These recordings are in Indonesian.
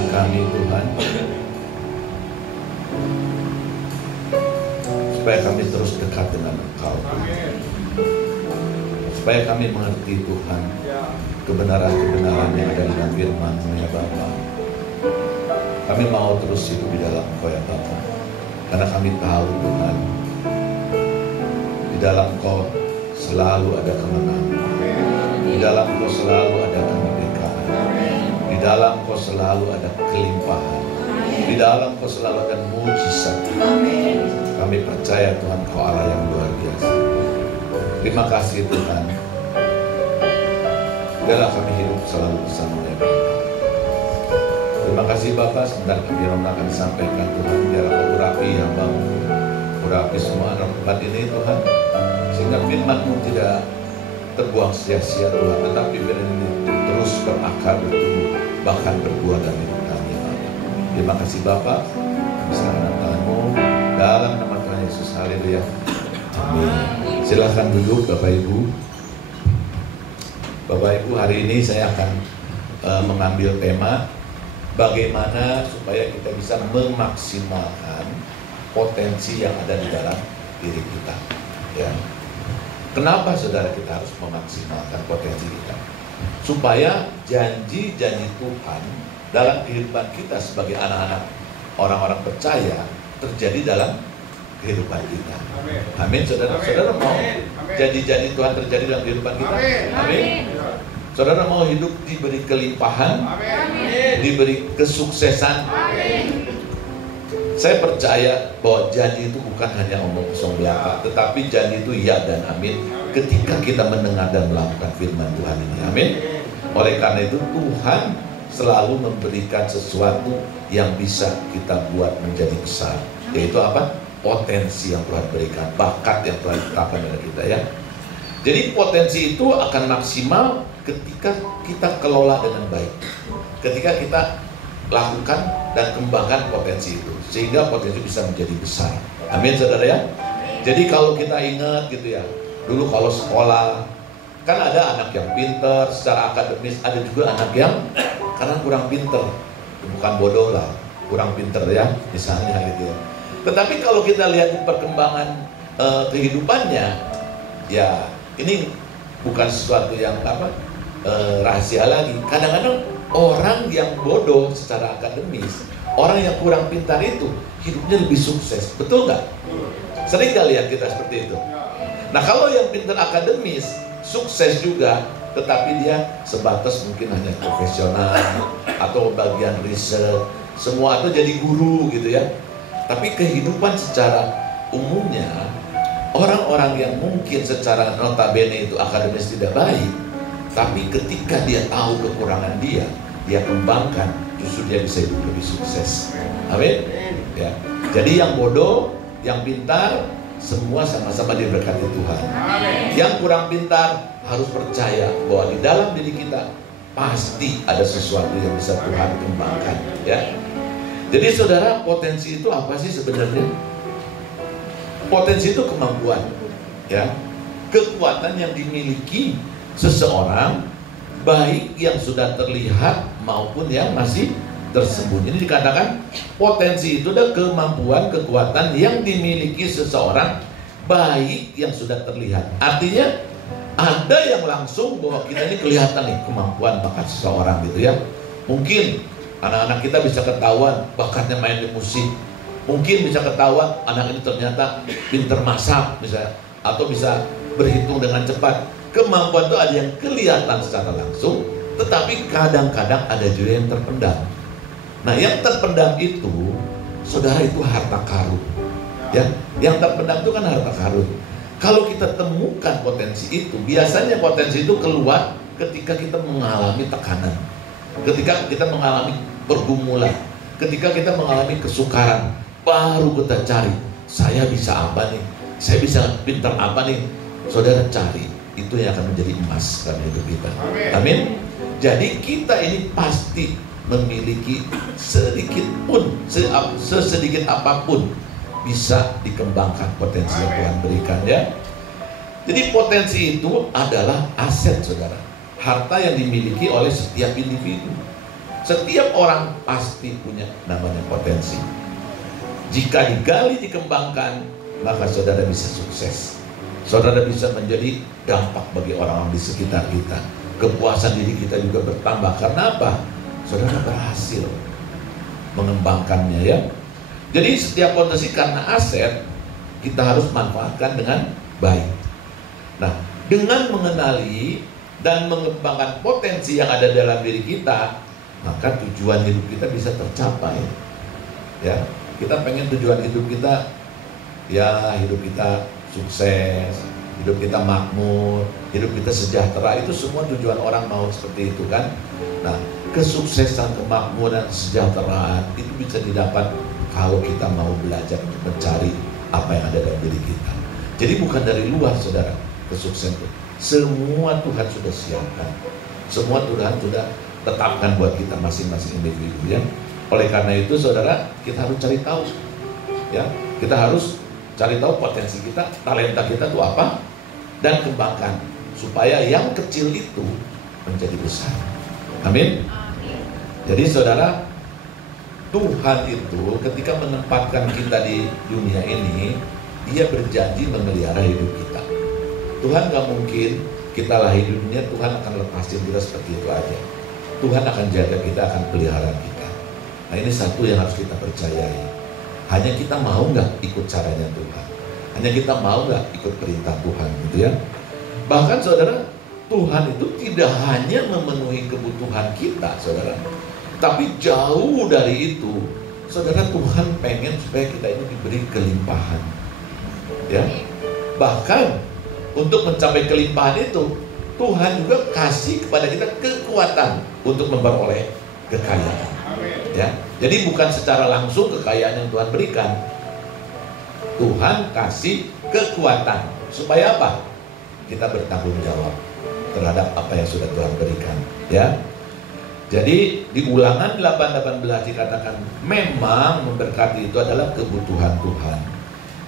Tuhan kami, Tuhan, supaya kami terus dekat dengan Engkau, supaya kami mengerti, Tuhan, kebenaran-kebenaran yang ada dalam firman-Mu, ya Bapa. Kami mau terus hidup di dalam Engkau, ya Bapa, karena kami tahu, Tuhan, di dalam Engkau selalu ada kemenangan, di dalam Engkau selalu ada kemerdekaan, di dalam Engkau selalu ada kelimpahan, di dalam Engkau selalu ada mujizat. Kami percaya, Tuhan, Engkau Allah yang luar biasa. Terima kasih, Tuhan. Biarlah kami hidup selalu bersama-Mu, terima kasih Bapak. Sebentar kami akan sampaikan, Tuhan. Biarlah Kau urapi hamba-Mu, urapi semua anak tempat ini, Tuhan, sehingga firman-Mu tidak terbuang sia-sia, Tuhan, tetapi firman ini terus berakar, bertumbuh, bahkan berbuah dalam hidup kami, Bapak. Terima kasih Bapak. Kami serahkan tangan-Mu dalam nama Tuhan Yesus. Haleluya. Amin. Silahkan duduk Bapak Ibu. Bapak Ibu, hari ini saya akan mengambil tema bagaimana supaya kita bisa memaksimalkan potensi yang ada di dalam diri kita. Ya. Kenapa saudara kita harus memaksimalkan potensi kita? Supaya janji-janji Tuhan dalam kehidupan kita sebagai anak-anak orang-orang percaya terjadi dalam kehidupan kita. Amin, saudara. Saudara mau janji-janji Tuhan terjadi dalam kehidupan kita? Amin. Saudara mau hidup diberi kelimpahan, diberi kesuksesan? Saya percaya bahwa janji itu bukan hanya omong kosong belaka, tetapi janji itu ya dan amin ketika kita mendengar dan melakukan firman Tuhan ini. Amin. Oleh karena itu Tuhan selalu memberikan sesuatu yang bisa kita buat menjadi besar. Yaitu apa? Potensi yang Tuhan berikan, bakat yang Tuhan letakkan pada kita, ya. Jadi potensi itu akan maksimal ketika kita kelola dengan baik, ketika kita lakukan dan kembangkan potensi itu, sehingga potensi bisa menjadi besar. Amin, saudara, ya. Jadi kalau kita ingat gitu ya, dulu kalau sekolah kan ada anak yang pinter secara akademis, ada juga anak yang karena kurang pinter, bukan bodoh lah, kurang pinter ya, misalnya gitu ya. Tetapi kalau kita lihat perkembangan kehidupannya, ya ini bukan sesuatu yang rahasia lagi. Kadang-kadang orang yang bodoh secara akademis, orang yang kurang pintar itu hidupnya lebih sukses, betul nggak? Sering nggak lihat kita seperti itu. Nah kalau yang pintar akademis sukses juga, tetapi dia sebatas mungkin hanya profesional atau bagian riset, semua itu jadi guru gitu ya. Tapi kehidupan secara umumnya, orang-orang yang mungkin secara notabene itu akademis tidak baik, tapi ketika dia tahu kekurangan dia kembangkan, justru dia bisa hidup lebih sukses. Amin. Ya. Jadi yang bodoh, yang pintar, semua sama-sama diberkati Tuhan. Amin. Yang kurang pintar harus percaya bahwa di dalam diri kita pasti ada sesuatu yang bisa Tuhan kembangkan. Ya. Jadi saudara, potensi itu apa sih sebenarnya? Potensi itu kemampuan, ya, kekuatan yang dimiliki seseorang, baik yang sudah terlihat maupun yang masih tersembunyi. Ini dikatakan potensi itu adalah kemampuan, kekuatan yang dimiliki seseorang, baik yang sudah terlihat. Artinya ada yang langsung bahwa kita ini kelihatan nih kemampuan bakat seseorang gitu ya. Mungkin anak-anak kita bisa ketahuan bakatnya main di musik. Mungkin bisa ketahuan anak ini ternyata pinter masak misalnya, atau bisa berhitung dengan cepat. Kemampuan itu ada yang kelihatan secara langsung, tetapi kadang-kadang ada juga yang terpendam. Nah yang terpendam itu, saudara, itu harta karun. Ya, yang terpendam itu kan harta karun. Kalau kita temukan potensi itu, biasanya potensi itu keluar ketika kita mengalami tekanan, ketika kita mengalami pergumulan, ketika kita mengalami kesukaran. Baru kita cari, saya bisa apa nih? Saya bisa pintar apa nih? Saudara cari, itu yang akan menjadi emas dalam hidup kita. Amin. Jadi kita ini pasti memiliki sedikit pun, sesedikit apapun bisa dikembangkan potensi yang Tuhan berikan, ya. Jadi potensi itu adalah aset, saudara, harta yang dimiliki oleh setiap individu. Setiap orang pasti punya namanya potensi. Jika digali, dikembangkan, maka saudara bisa sukses. Saudara bisa menjadi dampak bagi orang-orang di sekitar kita. Kepuasan diri kita juga bertambah. Karena apa? Saudara berhasil mengembangkannya, ya. Jadi setiap potensi karena aset, kita harus manfaatkan dengan baik. Nah, dengan mengenali dan mengembangkan potensi yang ada dalam diri kita, maka tujuan hidup kita bisa tercapai. Ya, kita pengen tujuan hidup kita, ya, hidup kita sukses, hidup kita makmur, hidup kita sejahtera. Itu semua tujuan orang mau seperti itu kan. Nah, kesuksesan, kemakmuran, kesejahteraan itu bisa didapat kalau kita mau belajar untuk mencari apa yang ada dalam diri kita. Jadi bukan dari luar, saudara, kesuksesan itu. Semua Tuhan sudah siapkan. Semua Tuhan sudah tetapkan buat kita masing-masing individu, ya. Oleh karena itu, saudara, kita harus cari tahu, ya. Kita harus cari tahu potensi kita, talenta kita itu apa, dan kembangkan supaya yang kecil itu menjadi besar. Amin. Jadi saudara, Tuhan itu ketika menempatkan kita di dunia ini, Dia berjanji memelihara hidup kita. Tuhan gak mungkin kita lahir di dunia, Tuhan akan lepasin kita seperti itu aja. Tuhan akan jaga kita, akan pelihara kita. Nah, ini satu yang harus kita percayai. Hanya kita mau nggak ikut caranya Tuhan. Hanya kita mau nggak ikut perintah Tuhan, gitu ya. Bahkan saudara, Tuhan itu tidak hanya memenuhi kebutuhan kita, saudara, tapi jauh dari itu, saudara, Tuhan pengen supaya kita ini diberi kelimpahan, ya. Bahkan untuk mencapai kelimpahan itu, Tuhan juga kasih kepada kita kekuatan untuk memperoleh kekayaan, ya. Jadi bukan secara langsung kekayaan yang Tuhan berikan. Tuhan kasih kekuatan supaya apa? Kita bertanggung jawab terhadap apa yang sudah Tuhan berikan, ya. Jadi di Ulangan 8:18 dikatakan memang memberkati itu adalah kebutuhan Tuhan,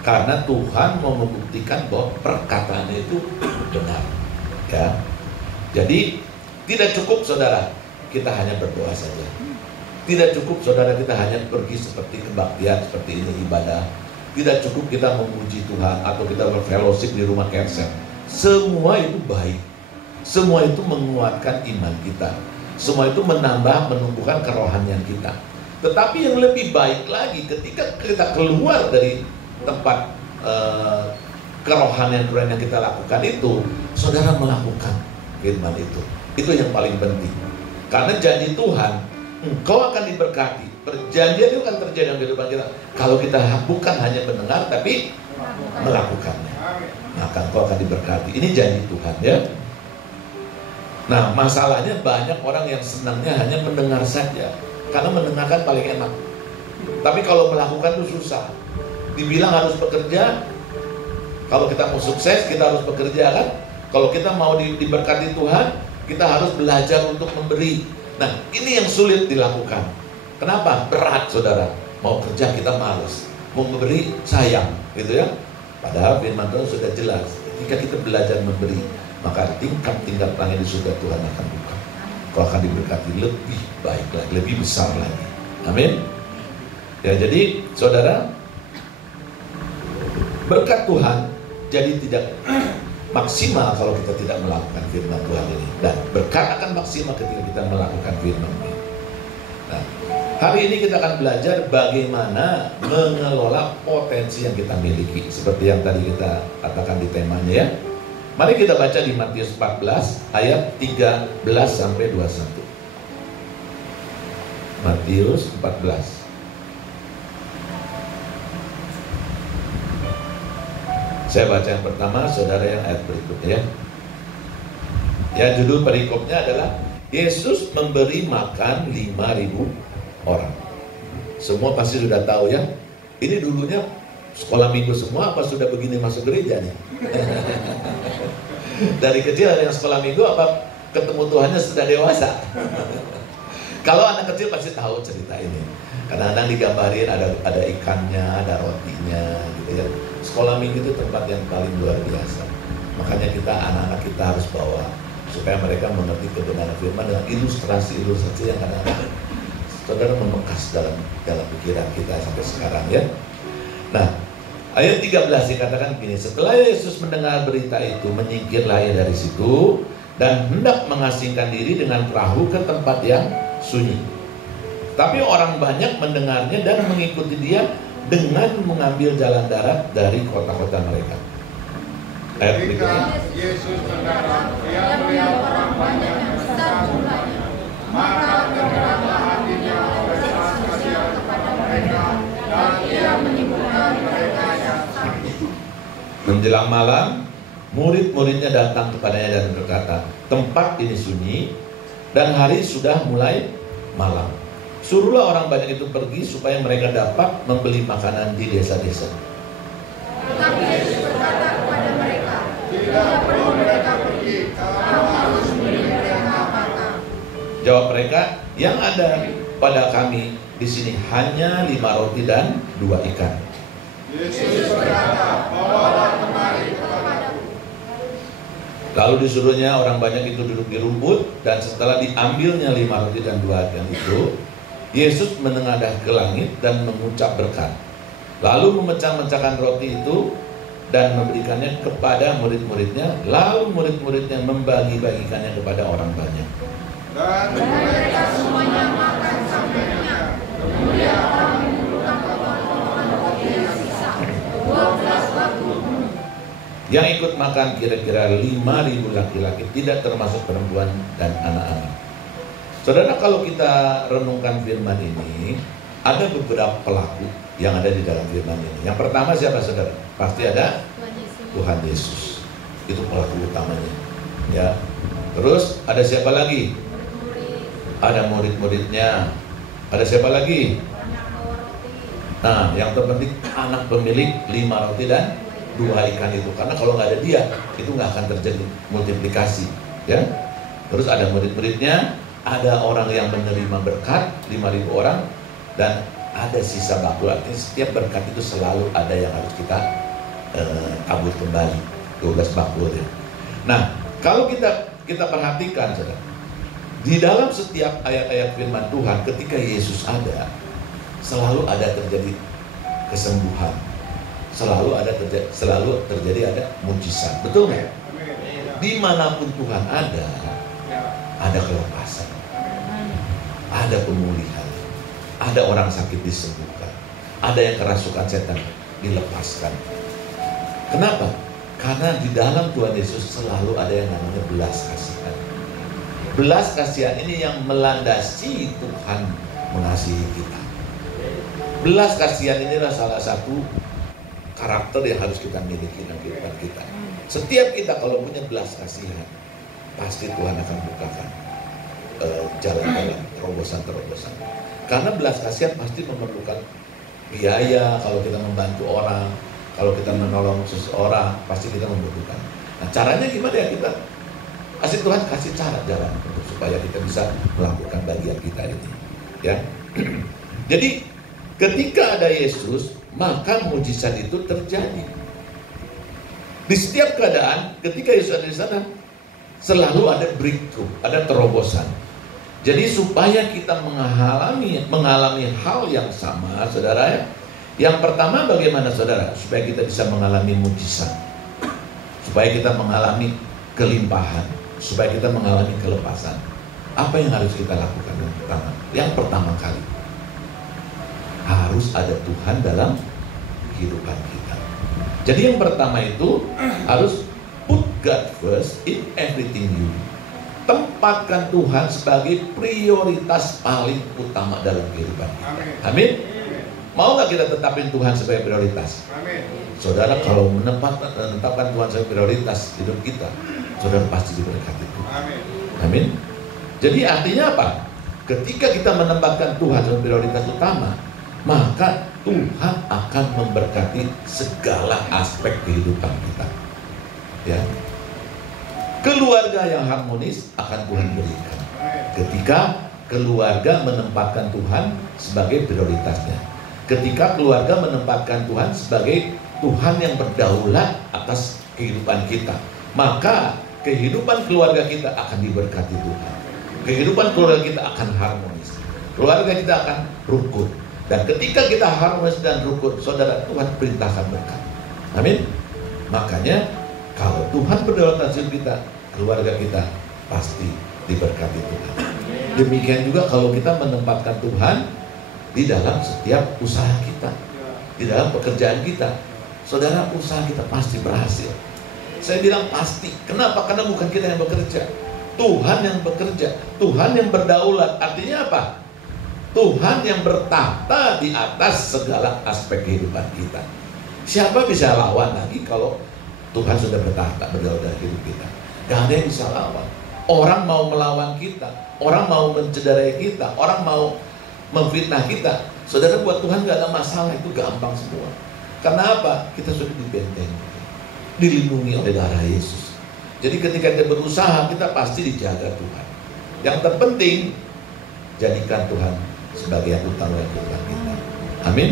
karena Tuhan mau membuktikan bahwa perkataannya itu benar, ya. Jadi tidak cukup saudara kita hanya berdoa saja. Tidak cukup saudara kita hanya pergi seperti kebaktian seperti ini ibadah. Tidak cukup kita memuji Tuhan atau kita berfellowship di rumah Kersen. Semua itu baik. Semua itu menguatkan iman kita. Semua itu menambah, menumbuhkan kerohanian kita. Tetapi yang lebih baik lagi ketika kita keluar dari tempat kerohanian yang kita lakukan itu, saudara melakukan firman itu. Itu yang paling penting. Karena janji Tuhan, engkau akan diberkati. Perjanjian itu akan terjadi dalam kehidupan kita kalau kita bukan hanya mendengar tapi melakukannya. Maka engkau akan diberkati. Ini janji Tuhan, ya. Nah, masalahnya banyak orang yang senangnya hanya mendengar saja, karena mendengarkan paling enak. Tapi kalau melakukan itu susah. Dibilang harus bekerja, kalau kita mau sukses kita harus bekerja, kan? Kalau kita mau diberkati Tuhan, kita harus belajar untuk memberi. Nah, ini yang sulit dilakukan. Kenapa? Berat, saudara. Mau kerja kita malas, mau memberi sayang, gitu ya. Padahal firman Tuhan sudah jelas. Ketika kita belajar memberi, maka tingkat-tingkat langit di surga Tuhan akan buka. Kau akan diberkati lebih baik lagi, lebih besar lagi. Amin. Ya, jadi saudara, berkat Tuhan jadi tidak maksimal kalau kita tidak melakukan firman Tuhan ini, dan berkat akan maksimal ketika kita melakukan firman ini. Nah, hari ini kita akan belajar bagaimana mengelola potensi yang kita miliki, seperti yang tadi kita katakan di temanya, ya. Mari kita baca di Matius 14 ayat 13 sampai 21. Matius 14. Saya baca yang pertama, saudara yang ayat berikutnya, ya. Ya, judul perikopnya adalah Yesus memberi makan 5.000 orang. Semua pasti sudah tahu, ya. Ini dulunya sekolah minggu semua apa sudah begini masuk gereja nih? Dari kecil ada yang sekolah minggu apa ketemu Tuhannya sudah dewasa? Kalau anak kecil pasti tahu cerita ini. Kadang-kadang digambarin ada ikannya, ada rotinya, gitu ya. Sekolah minggu itu tempat yang paling luar biasa. Makanya kita anak-anak kita harus bawa supaya mereka mengerti kebenaran firman dengan ilustrasi-ilustrasi yang kadang-kadang saudara membekas dalam pikiran kita sampai sekarang ya. Nah, ayat 13 dikatakan gini, setelah Yesus mendengar berita itu, menyingkirlah ia dari situ dan hendak mengasingkan diri dengan perahu ke tempat yang sunyi. Tapi orang banyak mendengarnya dan mengikuti dia dengan mengambil jalan darat dari kota-kota mereka. Ayat berikutnya. Yesus mendarat, ia melihat orang banyak yang besar jumlahnya, maka tergeraklah hatinya oleh belas kasihan kepada mereka, dan ia menyembuhkan mereka yang sakit. Menjelang malam, murid-muridnya datang kepadanya dan berkata, tempat ini sunyi dan hari sudah mulai malam. Suruhlah orang banyak itu pergi supaya mereka dapat membeli makanan di desa-desa. Tetapi Yesus berkata kepada mereka, tidak perlu mereka pergi, kamu harus memberi mereka makan. Jawab mereka, yang ada pada kami di sini hanya 5 roti dan 2 ikan. Yesus berkata, bawalah kemari kepadaku. Lalu disuruhnya orang banyak itu duduk di rumput, dan setelah diambilnya 5 roti dan 2 ikan itu, Yesus menengadah ke langit dan mengucap berkat. Lalu memecah-mecahkan roti itu dan memberikannya kepada murid-muridnya. Lalu murid-muridnya membagi-bagikannya kepada orang banyak. Dan mereka semuanya makan sampai kenyang. Kemudian orang mengumpulkan potongan roti yang sisa, 12 batu. Yang ikut makan kira-kira 5.000 laki-laki, tidak termasuk perempuan dan anak-anak. Saudara, kalau kita renungkan firman ini, ada beberapa pelaku yang ada di dalam firman ini. Yang pertama siapa, saudara? Pasti ada Tuhan Yesus. Itu pelaku utamanya. Ya. Terus ada siapa lagi? Ada murid-muridnya. Ada siapa lagi? Nah, yang terpenting anak pemilik 5 roti dan 2 ikan itu. Karena kalau nggak ada dia, itu nggak akan terjadi multiplikasi. Ya. Terus ada murid-muridnya. Ada orang yang menerima berkat 5.000 orang, dan ada sisa bakul. Artinya setiap berkat itu selalu ada yang harus kita tabur kembali, 12 bakul ya. Nah, kalau kita perhatikan, saudara, di dalam setiap ayat-ayat firman Tuhan, ketika Yesus ada, selalu ada terjadi kesembuhan, selalu terjadi ada mujizat. Betul nggak? Dimanapun Tuhan ada kelepasan, ada pemulihan, ada orang sakit disembuhkan, ada yang kerasukan setan dilepaskan. Kenapa? Karena di dalam Tuhan Yesus selalu ada yang namanya belas kasihan. Belas kasihan ini yang melandasi Tuhan mengasihi kita. Belas kasihan inilah salah satu karakter yang harus kita miliki dalam kehidupan kita. Setiap kita kalau punya belas kasihan, pasti Tuhan akan bukakan jalan-jalan, terobosan-terobosan. Karena belas kasihan pasti memerlukan biaya. Kalau kita membantu orang, kalau kita menolong seseorang, pasti kita membutuhkan. Nah, caranya gimana ya? Kita Tuhan kasih cara jalan untuk supaya kita bisa melakukan bagian kita ini. Ya. Jadi ketika ada Yesus, maka mujizat itu terjadi. Di setiap keadaan, ketika Yesus ada di sana, selalu ada breakthrough, ada terobosan. Jadi supaya kita mengalami hal yang sama, saudara ya. Yang pertama bagaimana, saudara? Supaya kita bisa mengalami mujizat, supaya kita mengalami kelimpahan, supaya kita mengalami kelepasan. Apa yang harus kita lakukan yang pertama? Yang pertama kali, harus ada Tuhan dalam kehidupan kita. Jadi yang pertama itu harus put God first in everything you do. Tempatkan Tuhan sebagai prioritas paling utama dalam kehidupan kita. Amin. Mau nggak kita tetapin Tuhan sebagai prioritas? Amin. Saudara, kalau menetapkan Tuhan sebagai prioritas hidup kita, saudara pasti diberkati Tuhan. Amin. Amin. Jadi artinya apa? Ketika kita menempatkan Tuhan sebagai prioritas utama, maka Tuhan akan memberkati segala aspek kehidupan kita. Ya. Keluarga yang harmonis akan Tuhan berikan ketika keluarga menempatkan Tuhan sebagai prioritasnya. Ketika keluarga menempatkan Tuhan sebagai Tuhan yang berdaulat atas kehidupan kita, maka kehidupan keluarga kita akan diberkati Tuhan. Kehidupan keluarga kita akan harmonis. Keluarga kita akan rukun. Dan ketika kita harmonis dan rukun, saudara, Tuhan perintahkan berkat. Amin. Makanya kalau Tuhan berdalam hasil kita, keluarga kita pasti diberkati Tuhan. Demikian juga kalau kita menempatkan Tuhan di dalam setiap usaha kita, di dalam pekerjaan kita, saudara, usaha kita pasti berhasil. Saya bilang pasti. Kenapa? Karena bukan kita yang bekerja, Tuhan yang bekerja, Tuhan yang berdaulat. Artinya apa? Tuhan yang bertahta di atas segala aspek kehidupan kita. Siapa bisa lawan lagi kalau Tuhan sudah bertahta berdaulat dalam hidup kita? Gak ada yang bisa lawan. Orang mau melawan kita, orang mau mencederai kita, orang mau memfitnah kita, saudara, buat Tuhan gak ada masalah, itu gampang semua. Karena apa? Kita sudah dibentengi, dilindungi oleh darah Yesus. Jadi ketika kita berusaha, kita pasti dijaga Tuhan. Yang terpenting, jadikan Tuhan sebagai yang utama dalam kehidupan kita. Amin.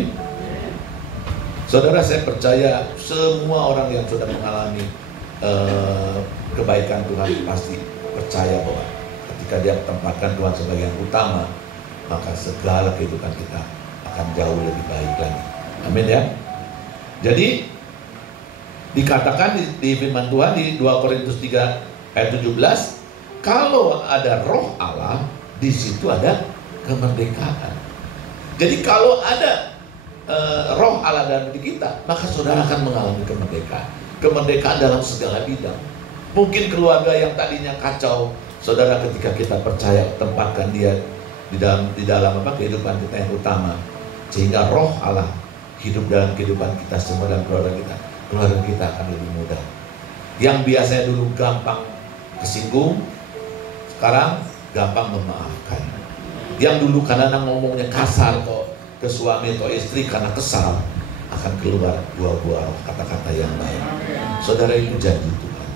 Saudara, saya percaya semua orang yang sudah mengalami kebaikan Tuhan pasti percaya bahwa ketika dia tempatkan Tuhan sebagai yang utama, maka segala kehidupan kita akan jauh lebih baik lagi. Amin ya. Jadi dikatakan di firman Tuhan di 2 Korintus 3 ayat 17, kalau ada roh Allah, di situ ada kemerdekaan. Jadi kalau ada roh Allah dalam diri kita, maka saudara akan mengalami kemerdekaan. Kemerdekaan dalam segala bidang. Mungkin keluarga yang tadinya kacau, saudara, ketika kita percaya tempatkan dia di dalam kehidupan kita yang utama, sehingga roh Allah hidup dalam kehidupan kita semua dan keluarga kita akan lebih mudah. Yang biasanya dulu gampang kesinggung, sekarang gampang memaafkan. Yang dulu kadang ngomongnya kasar kok ke suami atau istri karena kesal, akan keluar buah-buah roh, kata-kata yang baik. Saudara, itu janji Tuhan,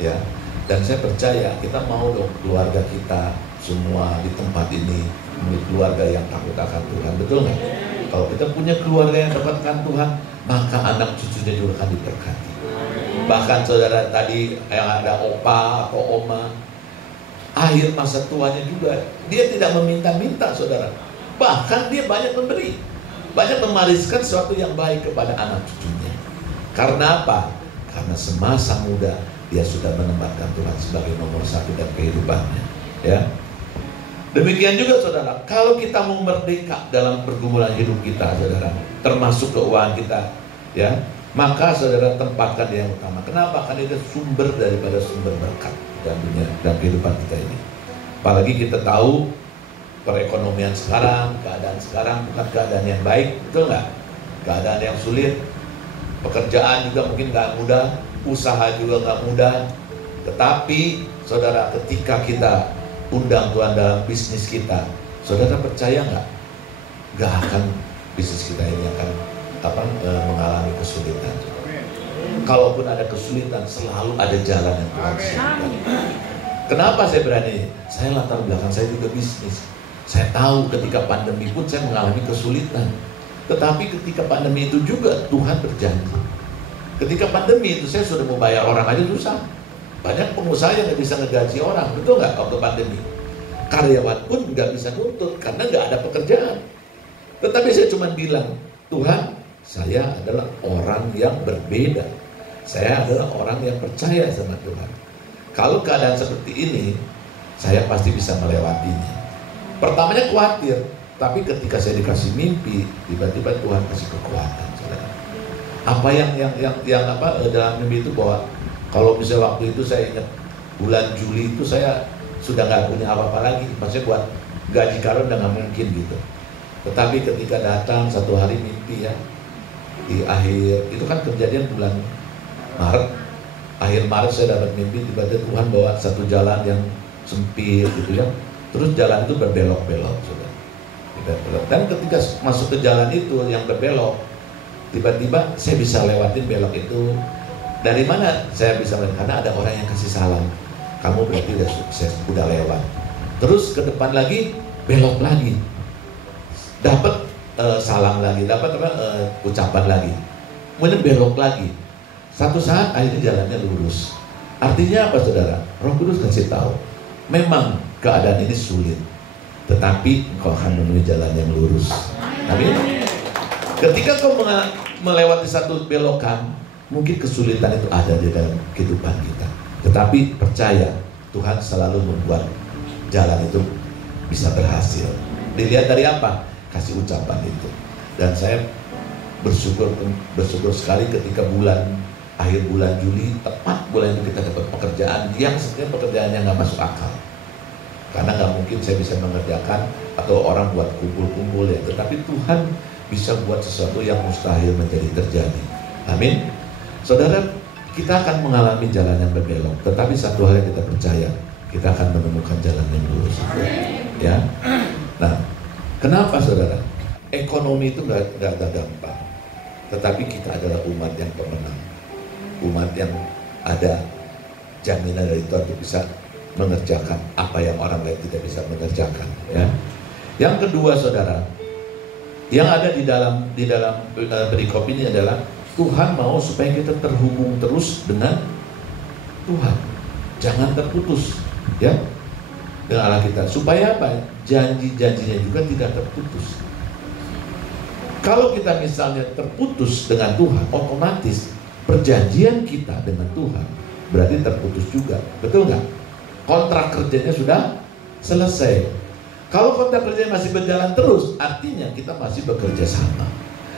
ya. Dan saya percaya kita mau dong keluarga kita semua di tempat ini menjadi keluarga yang takut akan Tuhan, betul nggak? Kalau kita punya keluarga yang takut akan Tuhan, maka anak cucunya juga akan diberkati. Bahkan saudara, tadi yang ada opa atau oma, akhir masa tuanya juga dia tidak meminta-minta, saudara. Bahkan dia banyak memberi, banyak mewariskan sesuatu yang baik kepada anak cucunya. Karena apa? Karena semasa muda dia sudah menempatkan Tuhan sebagai nomor satu dalam kehidupannya, ya. Demikian juga saudara, kalau kita mau merdeka dalam pergumulan hidup kita, saudara, termasuk keuangan kita, ya, maka saudara tempatkan dia yang utama. Kenapa? Karena itu sumber daripada sumber berkat dalam dunia, dalam kehidupan kita ini. Apalagi kita tahu perekonomian sekarang, keadaan sekarang bukan keadaan yang baik, betul nggak? Keadaan yang sulit, pekerjaan juga mungkin nggak mudah, usaha juga nggak mudah. Tetapi saudara, ketika kita undang Tuhan dalam bisnis kita, saudara percaya nggak? Nggak akan bisnis kita ini akan mengalami kesulitan. Kalaupun ada kesulitan, selalu ada jalan yang Tuhan siapkan. Kenapa saya berani? Saya latar belakang saya juga bisnis. Saya tahu ketika pandemi pun saya mengalami kesulitan. Tetapi ketika pandemi itu juga Tuhan berjanji. Ketika pandemi itu saya sudah mau bayar orang aja susah. Banyak pengusaha yang nggak bisa ngegaji orang, betul nggak waktu pandemi? Karyawan pun nggak bisa nuntut karena nggak ada pekerjaan. Tetapi saya cuma bilang, Tuhan, saya adalah orang yang berbeda. Saya adalah orang yang percaya sama Tuhan. Kalau keadaan seperti ini, saya pasti bisa melewatinya. Pertamanya khawatir, tapi ketika saya dikasih mimpi, tiba-tiba Tuhan kasih kekuatan, saudara. Apa yang dalam mimpi itu bahwa kalau misalnya waktu itu saya ingat bulan Juli itu saya sudah nggak punya apa-apa lagi, maksudnya buat gaji karun udah nggak mungkin gitu. Tetapi ketika datang satu hari mimpi, ya, di akhir itu kan kejadian bulan Maret, akhir Maret saya dapat mimpi, tiba-tiba Tuhan bawa satu jalan yang sempit gitu ya, terus jalan itu berbelok-belok, saudara. Dan ketika masuk ke jalan itu yang berbelok, tiba-tiba saya bisa lewatin belok itu. Dari mana saya bisa melihat? Karena ada orang yang kasih salam. Kamu berarti udah sukses, udah lewat. Terus ke depan lagi, belok lagi. Dapat salam lagi, dapat ucapan lagi. Kemudian belok lagi. Satu saat akhirnya jalannya lurus. Artinya apa saudara? Roh Kudus kasih tahu, memang keadaan ini sulit, tetapi engkau akan menemui jalan yang lurus. Amin. Ketika kau melewati satu belokan, mungkin kesulitan itu ada di dalam kehidupan kita, tetapi percaya Tuhan selalu membuat jalan itu bisa berhasil. Dilihat dari apa? Kasih ucapan itu. Dan saya bersyukur sekali ketika akhir bulan Juli, tepat bulan itu kita dapat pekerjaan yang sebenarnya pekerjaannya nggak masuk akal, karena nggak mungkin saya bisa mengerjakan atau orang buat kumpul-kumpul ya, tetapi Tuhan bisa buat sesuatu yang mustahil menjadi terjadi. Amin. Saudara, kita akan mengalami jalan yang berbelok, tetapi satu hal yang kita percaya, kita akan menemukan jalan yang lurus. Ya. Nah, kenapa saudara? Ekonomi itu nggak ada gampang, tetapi kita adalah umat yang pemenang, umat yang ada jaminan dari Tuhan untuk bisa mengerjakan apa yang orang lain tidak bisa mengerjakan. Ya. Yang kedua saudara, yang ada di dalam perikop ini adalah Tuhan mau supaya kita terhubung terus dengan Tuhan, jangan terputus, ya, dengan Allah kita. Supaya apa? Janji-janjinya juga tidak terputus. Kalau kita misalnya terputus dengan Tuhan, otomatis perjanjian kita dengan Tuhan berarti terputus juga, betul nggak? Kontrak kerjanya sudah selesai. Kalau kontrak kerjanya masih berjalan terus, artinya kita masih bekerja sama.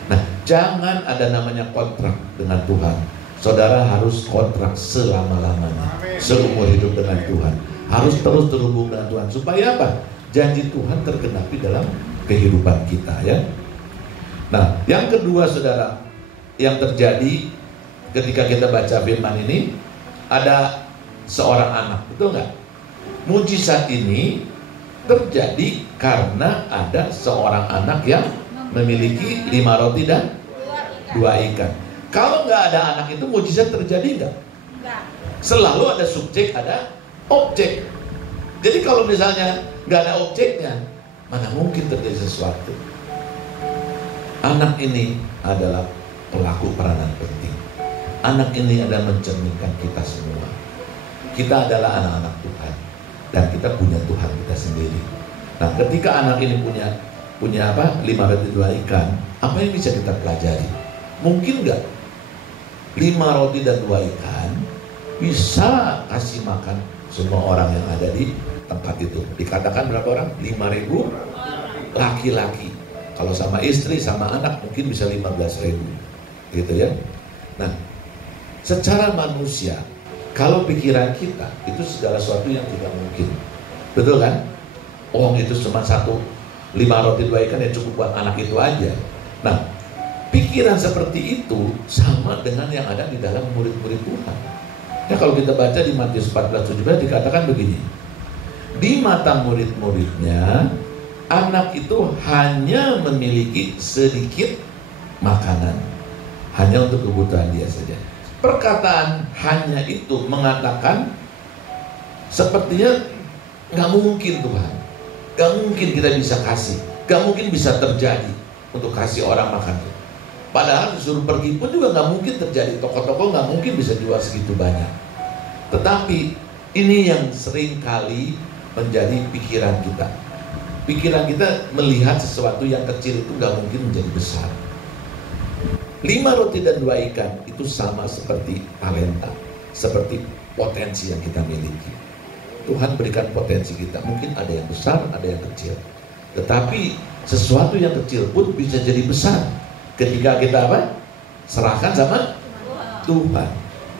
Nah, jangan ada namanya kontrak dengan Tuhan. Saudara harus kontrak selama-lamanya, seumur hidup dengan Tuhan. Harus terus terhubung dengan Tuhan. Supaya apa? Janji Tuhan tergenapi dalam kehidupan kita, ya. Nah, yang kedua saudara, yang terjadi ketika kita baca firman ini, ada seorang anak, betul nggak? Mujizat ini terjadi karena ada seorang anak yang memiliki 5 roti dan 2 ikan. Kalau nggak ada anak itu, mujizat terjadi nggak? Selalu ada subjek, ada objek. Jadi kalau misalnya nggak ada objeknya, mana mungkin terjadi sesuatu. Anak ini adalah pelaku peranan penting. Anak ini adalah mencerminkan kita semua. Kita adalah anak-anak Tuhan, dan kita punya Tuhan kita sendiri. Nah, ketika anak ini punya apa? 5 roti 2 ikan. Apa yang bisa kita pelajari? Mungkin nggak 5 roti dan 2 ikan bisa kasih makan semua orang yang ada di tempat itu? Dikatakan berapa orang? 5.000 laki-laki. Kalau sama istri, sama anak mungkin bisa 15.000, gitu ya. Nah, secara manusia, kalau pikiran kita itu segala sesuatu yang tidak mungkin, betul kan? Oh, itu cuma 5 roti 2 ikan yang cukup buat anak itu aja. Nah, pikiran seperti itu sama dengan yang ada di dalam murid-murid Tuhan. Ya, kalau kita baca di Matius 14:17 dikatakan begini, di mata murid-muridnya, anak itu hanya memiliki sedikit makanan, hanya untuk kebutuhan dia saja. Perkataan hanya itu mengatakan sepertinya nggak mungkin Tuhan, nggak mungkin kita bisa kasih, nggak mungkin bisa terjadi untuk kasih orang makan. Padahal disuruh pergi pun juga nggak mungkin terjadi, toko-toko nggak mungkin bisa jual segitu banyak. Tetapi ini yang sering kali menjadi pikiran kita. Pikiran kita melihat sesuatu yang kecil itu nggak mungkin menjadi besar. 5 roti dan 2 ikan itu sama seperti talenta, seperti potensi yang kita miliki. Tuhan berikan potensi kita, mungkin ada yang besar, ada yang kecil. Tetapi sesuatu yang kecil pun bisa jadi besar ketika kita apa? Serahkan sama Tuhan.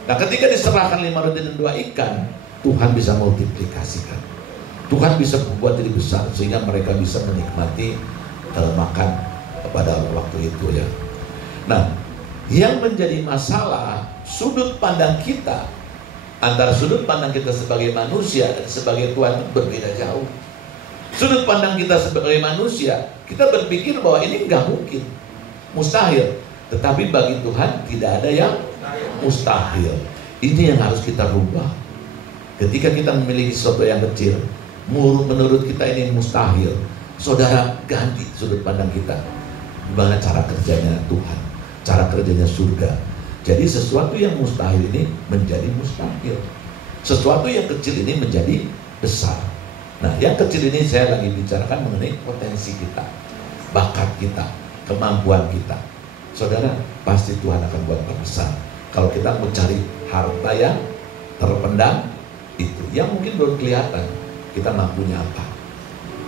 Nah, ketika diserahkan 5 roti dan 2 ikan, Tuhan bisa multiplikasikan. Tuhan bisa membuat jadi besar sehingga mereka bisa menikmati makan pada waktu itu, ya. Nah, yang menjadi masalah sudut pandang kita, antara sudut pandang kita sebagai manusia dan sebagai Tuhan itu berbeda jauh. Sudut pandang kita sebagai manusia, kita berpikir bahwa ini nggak mungkin, mustahil. Tetapi bagi Tuhan tidak ada yang mustahil. Ini yang harus kita rubah. Ketika kita memiliki sesuatu yang kecil, menurut kita ini mustahil, saudara ganti sudut pandang kita. Gimana cara kerjanya Tuhan, cara kerjanya surga. Jadi sesuatu yang mustahil ini menjadi mustahil. Sesuatu yang kecil ini menjadi besar. Nah, yang kecil ini saya lagi bicarakan mengenai potensi kita, bakat kita, kemampuan kita. Saudara, pasti Tuhan akan buat terbesar kalau kita mencari harta yang terpendam itu, yang mungkin belum kelihatan kita mampunya apa,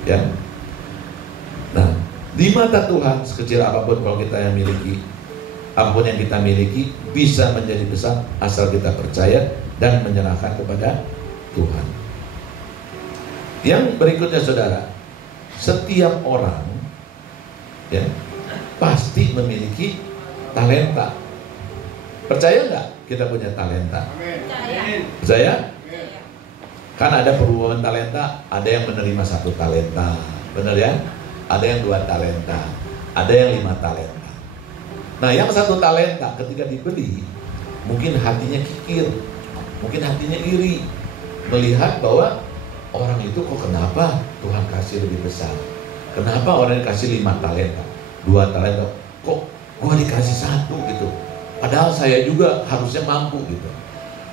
ya. Nah, di mata Tuhan sekecil apapun kalau kita yang miliki, apapun yang kita miliki bisa menjadi besar asal kita percaya dan menyerahkan kepada Tuhan. Yang berikutnya saudara, setiap orang ya pasti memiliki talenta. Percaya nggak kita punya talenta? Percaya? Kan ada perubahan talenta, ada yang menerima 1 talenta, benar ya? Ada yang 2 talenta, ada yang 5 talenta. Nah, yang 1 talenta ketika diberi, mungkin hatinya kikir, mungkin hatinya iri, melihat bahwa orang itu kok kenapa Tuhan kasih lebih besar? Kenapa orang yang kasih 5 talenta, 2 talenta, kok gua dikasih 1 gitu? Padahal saya juga harusnya mampu gitu.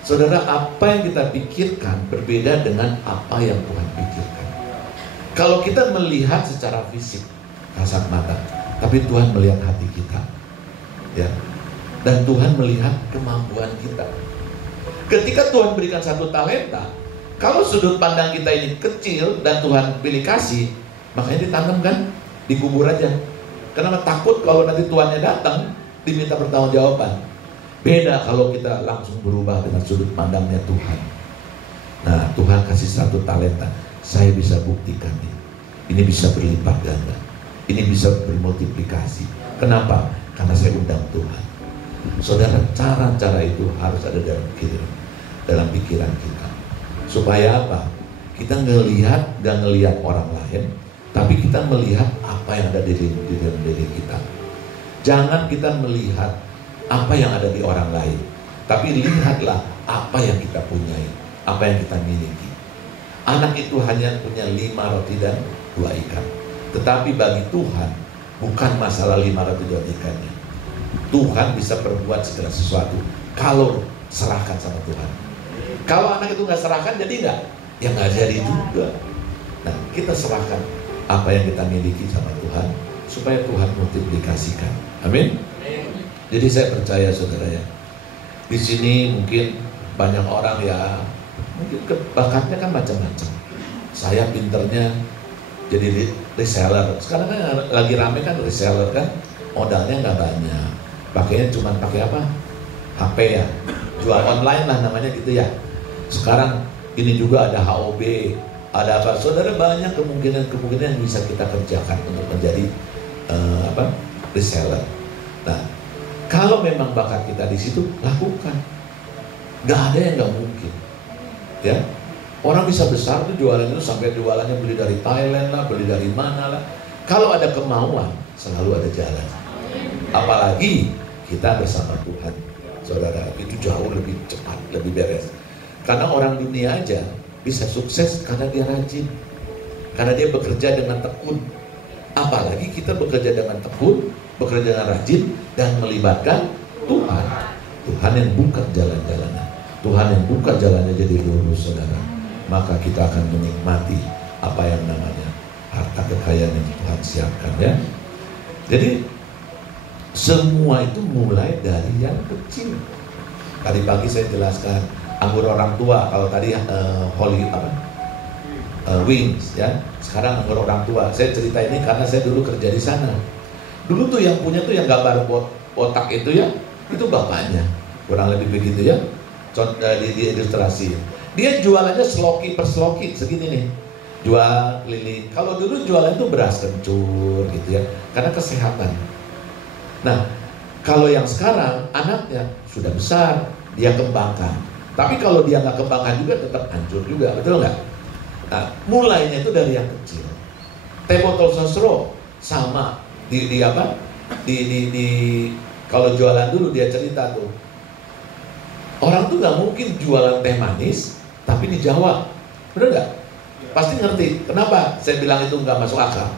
Saudara, apa yang kita pikirkan berbeda dengan apa yang Tuhan pikirkan. Kalau kita melihat secara fisik, kasat mata, tapi Tuhan melihat hati kita, ya. Dan Tuhan melihat kemampuan kita. Ketika Tuhan berikan 1 talenta, kalau sudut pandang kita ini kecil dan Tuhan pilih kasih, makanya ditanam kan, dikubur aja. Kenapa? Takut kalau nanti Tuhannya datang, diminta pertanggungjawaban. Beda kalau kita langsung berubah dengan sudut pandangnya Tuhan. Nah, Tuhan kasih 1 talenta, saya bisa buktikan ini bisa berlipat ganda, ini bisa bermultiplikasi. Kenapa? Karena saya undang Tuhan. Saudara, cara-cara itu harus ada dalam pikiran kita. Supaya apa? Kita ngelihat dan ngelihat orang lain, tapi kita melihat apa yang ada di dalam diri kita. Jangan kita melihat apa yang ada di orang lain, tapi lihatlah apa yang kita punyai, apa yang kita miliki. Anak itu hanya punya 5 roti dan 2 ikan. Tetapi bagi Tuhan bukan masalah 5 roti 2 ikannya. Tuhan bisa berbuat segala sesuatu kalau serahkan sama Tuhan. Kalau anak itu nggak serahkan, jadi nggak? Ya nggak jadi juga. Nah, kita serahkan apa yang kita miliki sama Tuhan supaya Tuhan multiplikasikan. Amin. Jadi saya percaya saudara ya, di sini mungkin banyak orang ya, mungkin bakatnya kan macam-macam. Saya pinternya jadi reseller. Sekarang kan lagi rame kan reseller kan, modalnya nggak banyak, pakainya cuma pakai apa? HP ya, jual online lah namanya gitu ya. Sekarang ini juga ada HOB, ada apa? Saudara, banyak kemungkinan yang bisa kita kerjakan untuk menjadi reseller. Nah, kalau memang bakat kita di situ, lakukan. Gak ada yang gak mungkin. Ya, orang bisa besar tuh jualan itu sampai jualannya beli dari Thailand lah, beli dari mana lah. Kalau ada kemauan, selalu ada jalan. Apalagi kita bersama Tuhan, saudara, itu jauh lebih cepat, lebih beres. Karena orang dunia aja bisa sukses karena dia rajin, karena dia bekerja dengan tekun. Apalagi kita bekerja dengan tekun, bekerja dengan rajin, dan melibatkan Tuhan. Tuhan yang buka jalan-jalannya, Tuhan yang buka jalannya jadi lurus, saudara. Maka kita akan menikmati apa yang namanya harta kekayaan yang Tuhan siapkan, ya. Jadi semua itu mulai dari yang kecil. Tadi pagi saya jelaskan anggur orang tua. Kalau tadi Wings, ya. Sekarang anggur orang tua. Saya cerita ini karena saya dulu kerja di sana. Dulu tuh yang punya tuh yang gambar botak itu ya, itu bapaknya, kurang lebih begitu ya. Di ilustrasi. Dia jualannya seloki per seloki segini nih, jual keliling. Kalau dulu jualan itu beras kencur gitu ya, karena kesehatan. Nah, kalau yang sekarang anaknya sudah besar, dia kembangkan. Tapi kalau dia nggak kembangkan juga tetap hancur juga, betul nggak? Nah, mulainya itu dari yang kecil. Teh botol sosro sama. Kalau jualan dulu dia cerita tuh, orang tuh nggak mungkin jualan teh manis tapi di Jawa, bener nggak? Pasti ngerti kenapa saya bilang itu nggak masuk akal.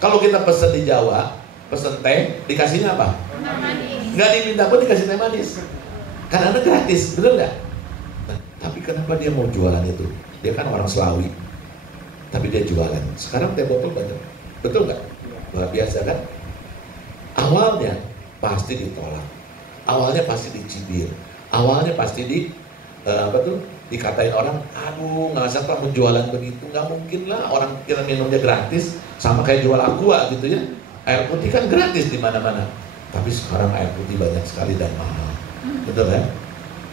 Kalau kita pesen di Jawa, pesen teh, dikasihnya apa? Nggak diminta pun dikasih teh manis, karena gratis, bener nggak? Nah, tapi Tapi kenapa dia mau jualan itu? Dia kan orang Selawi, tapi dia jualan. Sekarang teh botol banyak, betul nggak? Luar biasa kan? Awalnya pasti ditolak, awalnya pasti dicibir, awalnya pasti dikatain orang, aduh nggak usah pak menjualan begitu, nggak mungkin lah, orang kira minumnya gratis, sama kayak jual aqua gitu ya. Air putih kan gratis di mana-mana, tapi sekarang air putih banyak sekali dan mahal, betul kan?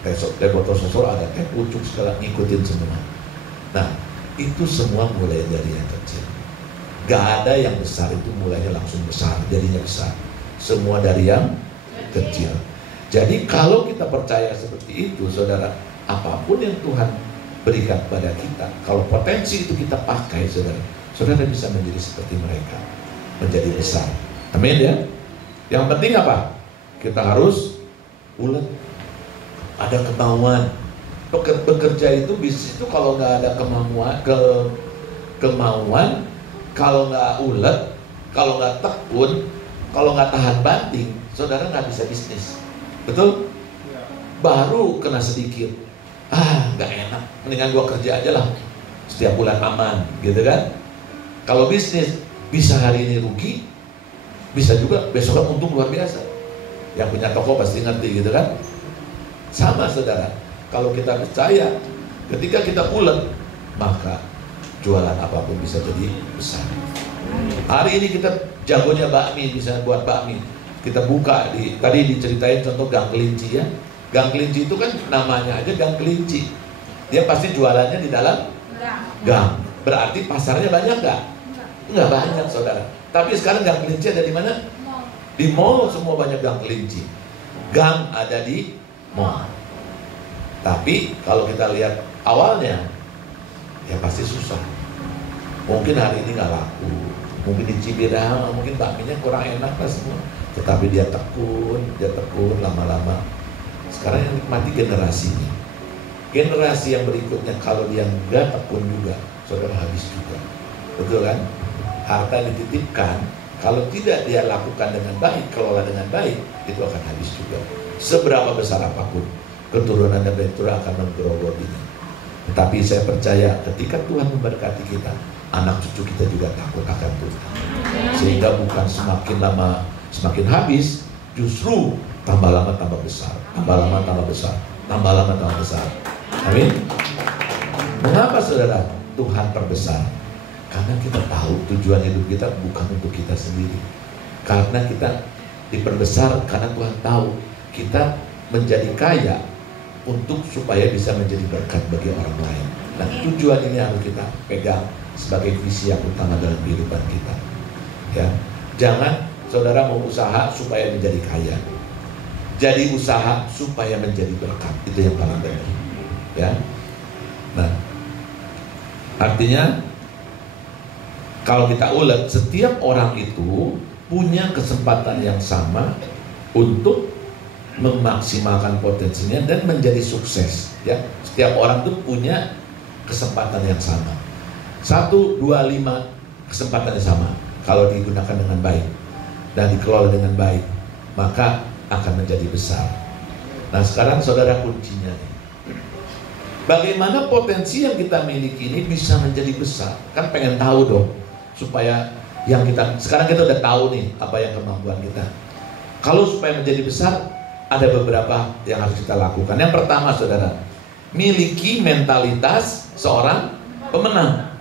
Teh botol sosol ada, teh pucuk segala ngikutin semua. Nah itu semua mulai dari yang kecil. Gak ada yang besar itu mulainya langsung besar, jadinya besar. Semua dari yang kecil. Jadi kalau kita percaya seperti itu, saudara, apapun yang Tuhan berikan pada kita, kalau potensi itu kita pakai, saudara bisa menjadi seperti mereka, menjadi besar. Amin ya. Yang penting apa? Kita harus ulet, ada kemauan. Bekerja itu, bisnis itu kalau nggak ada kemauan, kalau nggak ulet, kalau nggak tekun, kalau nggak tahan banting, saudara nggak bisa bisnis. Betul? Baru kena sedikit, nggak enak, mendingan gua kerja aja lah, setiap bulan aman, gitu kan? Kalau bisnis bisa hari ini rugi, bisa juga besok untung luar biasa. Yang punya toko pasti ngerti, gitu kan? Sama saudara, kalau kita percaya, ketika kita ulet, maka jualan apapun bisa jadi besar. Hari ini kita jagonya bakmi, bisa buat bakmi. Kita buka tadi diceritain contoh Gang Kelinci ya. Gang Kelinci itu kan namanya aja Gang Kelinci. Dia pasti jualannya di dalam gang. Berarti pasarnya banyak nggak? Nggak banyak saudara. Tapi sekarang Gang Kelinci ada di mana? Di mall semua banyak Gang Kelinci. Gang ada di mall. Tapi kalau kita lihat awalnya, ya pasti susah. Mungkin hari ini nggak laku, mungkin di Cibinong, mungkin bakminya kurang enak lah semua. Tetapi dia tekun lama-lama. Sekarang yang nikmati generasinya. Generasi yang berikutnya kalau dia nggak tekun juga, saudara habis juga. Betul kan? Harta dititipkan, kalau tidak dia lakukan dengan baik, kelola dengan baik, itu akan habis juga. Seberapa besar apapun, keturunan dan keturunan akan menggerogotinya. Tetapi saya percaya ketika Tuhan memberkati kita, anak cucu kita juga takut akan Tuhan. Sehingga bukan semakin lama semakin habis, justru tambah lama tambah besar, tambah lama tambah besar, tambah lama tambah besar. Amin. Mengapa saudara Tuhan perbesar? Karena kita tahu tujuan hidup kita bukan untuk kita sendiri. Karena kita diperbesar karena Tuhan tahu kita menjadi kaya untuk supaya bisa menjadi berkat bagi orang lain. Nah, tujuan ini harus kita pegang sebagai visi yang utama dalam kehidupan kita. Ya, jangan saudara mau usaha supaya menjadi kaya. Jadi usaha supaya menjadi berkat, itu yang paling benar. Ya, nah, artinya kalau kita ulet, setiap orang itu punya kesempatan yang sama untuk memaksimalkan potensinya dan menjadi sukses. Ya, setiap orang itu punya kesempatan yang sama. 1, 2, 5 kesempatan yang sama. Kalau digunakan dengan baik dan dikelola dengan baik, maka akan menjadi besar. Nah sekarang saudara kuncinya nih, bagaimana potensi yang kita miliki ini bisa menjadi besar? Kan pengen tahu dong, supaya yang kita sekarang kita udah tahu nih apa yang kemampuan kita. Kalau supaya menjadi besar, ada beberapa yang harus kita lakukan. Yang pertama saudara, miliki mentalitas seorang pemenang.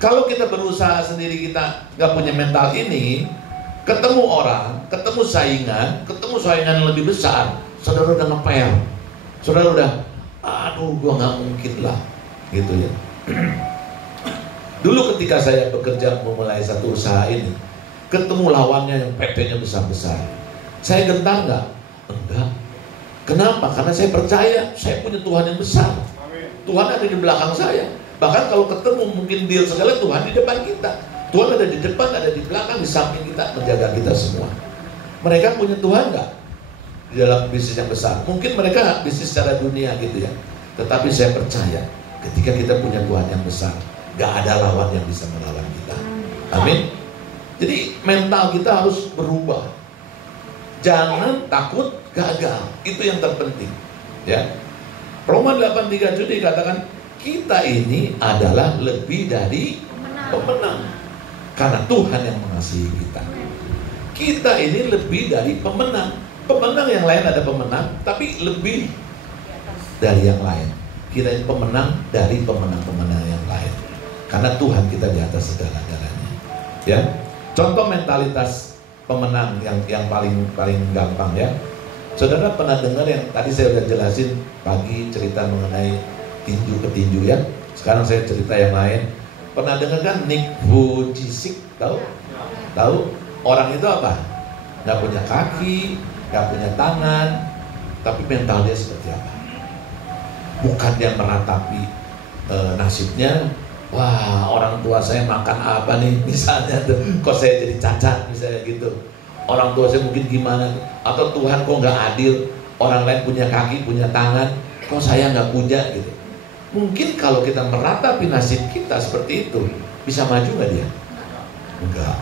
Kalau kita berusaha sendiri, kita nggak punya mental ini, ketemu orang, ketemu saingan yang lebih besar, saudara udah ngepel, saudara udah, aduh gua nggak mungkin lah, gitu ya. Dulu ketika saya bekerja memulai satu usaha ini, ketemu lawannya yang PT-nya besar-besar, saya gentar nggak? Enggak. Kenapa? Karena saya percaya saya punya Tuhan yang besar. Tuhan ada di belakang saya. Bahkan kalau ketemu mungkin deal segala, Tuhan di depan kita. Tuhan ada di depan, ada di belakang, di samping kita, menjaga kita semua. Mereka punya Tuhan nggak di dalam bisnis yang besar? Mungkin mereka bisnis secara dunia gitu ya. Tetapi saya percaya ketika kita punya Tuhan yang besar, nggak ada lawan yang bisa melawan kita. Amin. Jadi mental kita harus berubah. Jangan takut gagal. Itu yang terpenting. Ya. Roma 8:37 dikatakan kita ini adalah lebih dari pemenang. Karena Tuhan yang mengasihi kita. Kita ini lebih dari pemenang. Pemenang yang lain ada pemenang, tapi lebih dari yang lain. Kita ini pemenang dari pemenang-pemenang yang lain. Karena Tuhan kita di atas segala-galanya. Ya. Contoh mentalitas pemenang yang paling gampang ya. Saudara pernah dengar yang tadi saya udah jelasin pagi cerita mengenai tinju petinju ya. Sekarang saya cerita yang lain. Pernah dengar kan Nick Vujicic? Tahu? Tahu? Orang itu apa? Gak punya kaki, gak punya tangan, tapi mental dia seperti apa? Bukan dia meratapi nasibnya. Wah, orang tua saya makan apa nih? Misalnya tuh, kok saya jadi cacat misalnya gitu. Orang tua saya mungkin gimana? Atau Tuhan kok gak adil? Orang lain punya kaki, punya tangan, kok saya gak punya gitu. Mungkin kalau kita meratapi nasib kita seperti itu, bisa maju gak dia? Enggak.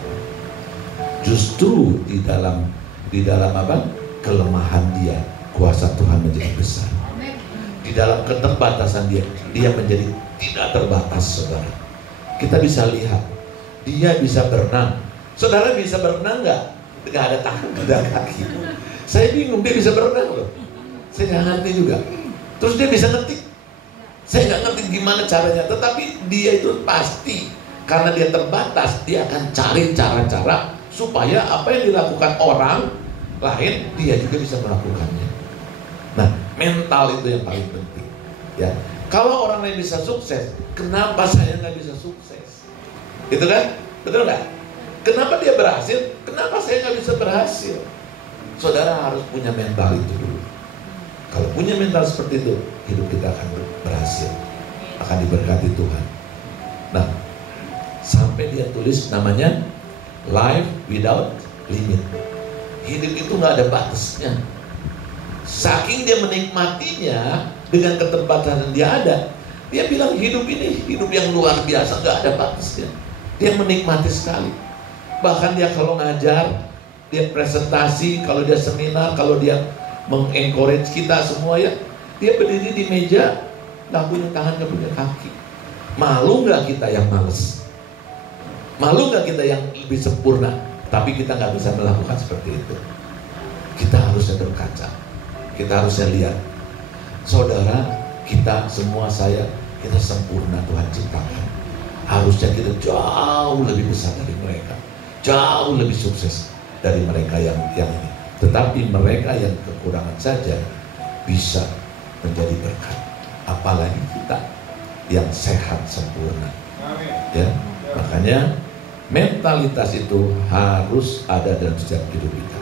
Justru di dalam apa? Kelemahan dia, kuasa Tuhan menjadi besar. Di dalam keterbatasan dia menjadi tidak terbatas, saudara. Kita bisa lihat, dia bisa berenang. Saudara bisa berenang nggak? Nggak ada tangan, nggak ada kaki. Saya bingung, dia bisa berenang loh. Saya nggak ngerti juga. Terus dia bisa ngetik. Saya nggak ngerti gimana caranya. Tetapi dia itu pasti, karena dia terbatas, dia akan cari cara-cara supaya apa yang dilakukan orang lain, dia juga bisa melakukannya. Nah, mental itu yang paling penting. Ya, kalau orang lain bisa sukses, kenapa saya nggak bisa sukses? Gitu kan? Betul nggak? Kenapa dia berhasil? Kenapa saya nggak bisa berhasil? Saudara harus punya mental itu dulu. Kalau punya mental seperti itu, hidup kita akan berhasil, akan diberkati Tuhan. Nah, sampai dia tulis namanya life without limit. Hidup itu nggak ada batasnya. Saking dia menikmatinya dengan keterbatasan dia ada, dia bilang hidup ini hidup yang luar biasa, nggak ada batasnya. Dia menikmati sekali. Bahkan dia kalau ngajar, dia presentasi, kalau dia seminar, kalau dia mengencourage kita semua ya, dia berdiri di meja, nggak punya tangan, nggak punya kaki. Malu nggak kita yang males? Malu nggak kita yang lebih sempurna? Tapi kita nggak bisa melakukan seperti itu. Kita harusnya berkaca. Kita harusnya lihat, saudara, kita semua kita sempurna Tuhan ciptakan. Harusnya kita jauh lebih besar dari mereka, jauh lebih sukses dari mereka yang ini. Tetapi mereka yang kekurangan saja bisa menjadi berkat. Apalagi kita yang sehat sempurna. Ya, makanya mentalitas itu harus ada dalam setiap hidup kita.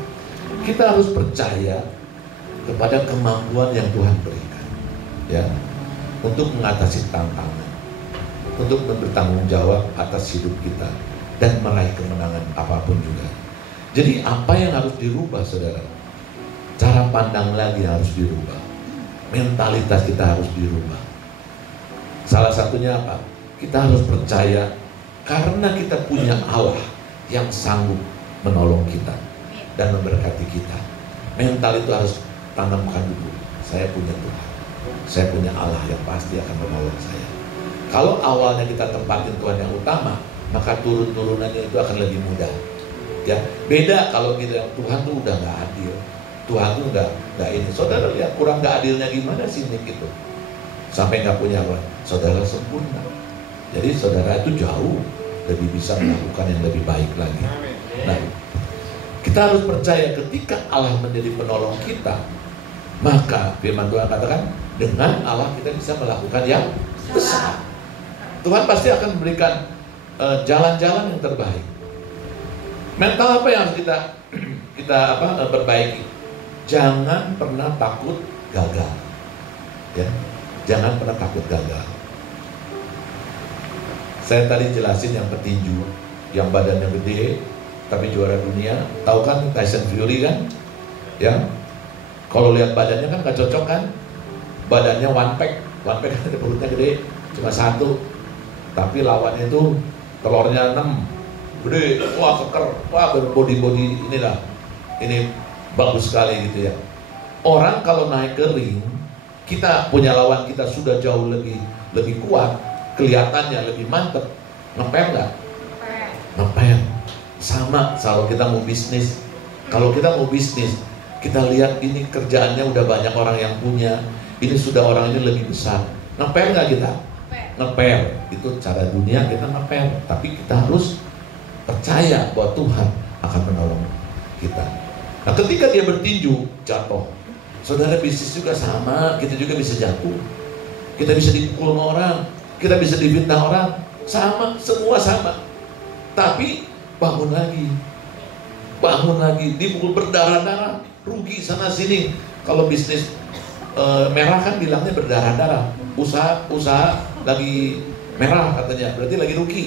Kita harus percaya kepada kemampuan yang Tuhan berikan, ya, untuk mengatasi tantangan, untuk bertanggung jawab atas hidup kita dan meraih kemenangan apapun juga. Jadi apa yang harus dirubah, saudara? Cara pandang lagi harus dirubah. Mentalitas kita harus dirubah. Salah satunya apa? Kita harus percaya karena kita punya Allah yang sanggup menolong kita dan memberkati kita. Mental itu harus tanamkan dulu. Saya punya Tuhan. Saya punya Allah yang pasti akan menolong saya. Kalau awalnya kita tempatin Tuhan yang utama, maka turun-turunannya itu akan lebih mudah. Ya, beda kalau kita Tuhan tuh udah nggak adil, Tuhan tuh nggak ini. Saudara lihat kurang nggak adilnya gimana sih Nick itu, sampai nggak punya apa? Saudara sempurna. Jadi saudara itu jauh lebih bisa melakukan yang lebih baik lagi. Nah, kita harus percaya ketika Allah menjadi penolong kita, maka firman Tuhan katakan dengan Allah kita bisa melakukan yang besar. Tuhan pasti akan memberikan jalan-jalan yang terbaik. Mental apa yang harus kita perbaiki? Jangan pernah takut gagal. Ya, jangan pernah takut gagal. Saya tadi jelasin yang petinju, yang badannya gede, tapi juara dunia. Tahu kan Tyson Fury kan? Ya, kalau lihat badannya kan nggak cocok kan? Badannya one pack kan perutnya gede, cuma satu. Tapi lawannya itu telurnya 6. Gede, wah keker, wah body inilah, ini bagus sekali gitu ya. Orang kalau naik ke ring kita punya lawan kita sudah jauh lebih kuat, kelihatannya lebih mantep, ngepel nggak? Ngepel. Sama kalau kita mau bisnis. Kalau kita mau bisnis, kita lihat ini kerjaannya udah banyak orang yang punya, ini sudah orang ini lebih besar. Ngepel nggak kita? Ngepel. Itu cara dunia, kita ngepel. Tapi kita harus percaya bahwa Tuhan akan menolong kita. Nah, ketika dia bertinju, jatuh. Saudara, bisnis juga sama, kita juga bisa jatuh. Kita bisa dipukul sama orang, kita bisa difitnah orang, sama, semua sama. Tapi bangun lagi, dipukul berdarah-darah, rugi sana sini. Kalau bisnis merah kan bilangnya berdarah-darah, usaha lagi merah katanya, berarti lagi rugi.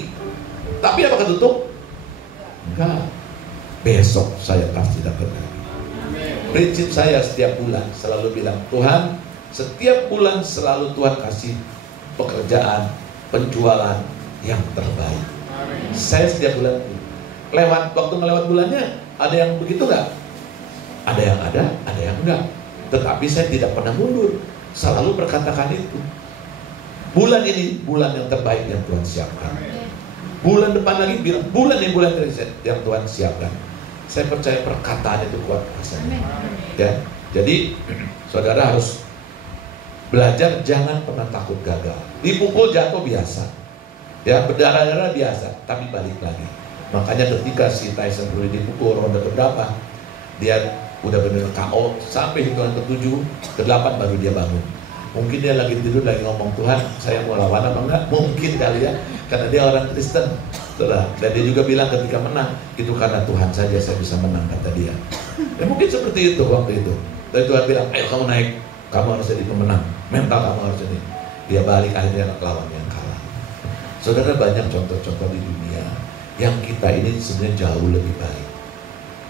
Tapi apakah tutup? Enggak. Besok saya pasti dapat lagi. Prinsip saya setiap bulan selalu bilang, Tuhan, setiap bulan selalu Tuhan kasih pekerjaan, penjualan yang terbaik. Saya setiap bulan waktu melewat bulannya, ada yang begitu nggak? Ada yang ada yang enggak. Tetapi saya tidak pernah mundur, selalu berkatakan itu. Bulan ini bulan yang terbaik yang Tuhan siapkan. Bulan depan lagi bilang bulan yang Tuhan siapkan. Saya percaya perkataan itu kuat rasanya. Ya, jadi saudara harus belajar jangan pernah takut gagal. Dipukul jatuh biasa, ya berdarah-darah biasa, tapi balik lagi. Makanya ketika si Tyson Fury dipukul ronde keberapa, dia udah benar KO sampai hitungan ke-7, ke-8 baru dia bangun. Mungkin dia lagi tidur lagi ngomong, Tuhan saya mau lawan apa enggak? Mungkin kali ya, karena dia orang Kristen. Dan dia juga bilang ketika menang, itu karena Tuhan saja saya bisa menang, kata dia. Ya mungkin seperti itu waktu itu. Dan Tuhan bilang, ayo kamu naik, kamu harus jadi pemenang, mental kamu harus jadi. Dia balik akhirnya lawan yang kalah. Saudara, banyak contoh-contoh di dunia yang kita ini sebenarnya jauh lebih baik.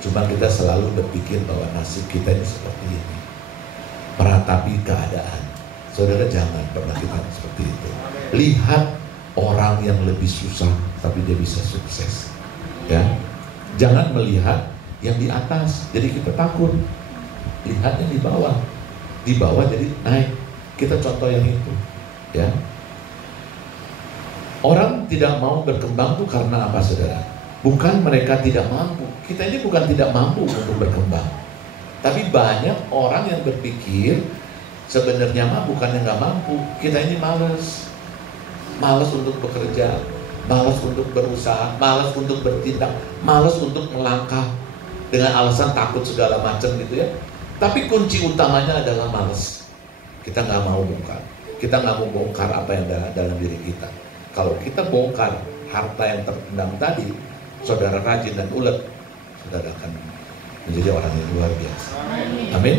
Cuma kita selalu berpikir bahwa nasib kita ini seperti ini, meratapi keadaan. Saudara, jangan pernah kita seperti itu. Lihat orang yang lebih susah tapi dia bisa sukses, ya. Jangan melihat yang di atas jadi kita takut. Lihat yang di bawah jadi naik. Kita contoh yang itu, ya. Orang tidak mau berkembang tuh karena apa, saudara? Bukan mereka tidak mampu. Kita ini bukan tidak mampu untuk berkembang, tapi banyak orang yang berpikir sebenarnya mah bukannya nggak mampu. Kita ini malas untuk bekerja, malas untuk berusaha, malas untuk bertindak, malas untuk melangkah dengan alasan takut segala macam gitu ya. Tapi kunci utamanya adalah malas. Kita nggak mau bongkar, kita nggak mau bongkar apa yang dalam diri kita. Kalau kita bongkar harta yang terpendam tadi, saudara rajin dan ulet, saudara akan menjadi orang yang luar biasa. Amin.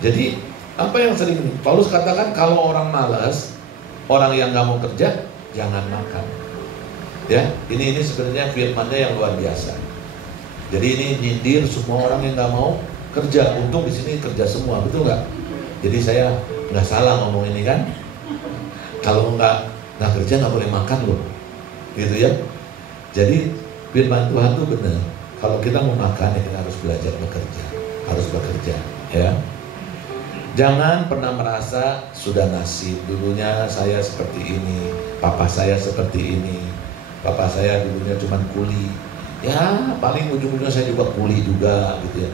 Jadi apa yang sering Paulus katakan, kalau orang malas, orang yang nggak mau kerja, jangan makan. Ya, ini sebenarnya firman-Nya yang luar biasa. Jadi ini nyindir semua orang yang nggak mau kerja. Untung di sini kerja semua, betul nggak? Jadi saya nggak salah ngomong ini kan? Kalau nggak kerja nggak boleh makan loh, gitu ya. Jadi firman Tuhan tuh benar. Kalau kita mau makan ya kita harus belajar bekerja, ya. Jangan pernah merasa sudah nasib, dulunya saya seperti ini, papa saya seperti ini, papa saya dulunya cuma kuli, ya paling ujung-ujungnya saya juga kuli juga gitu ya.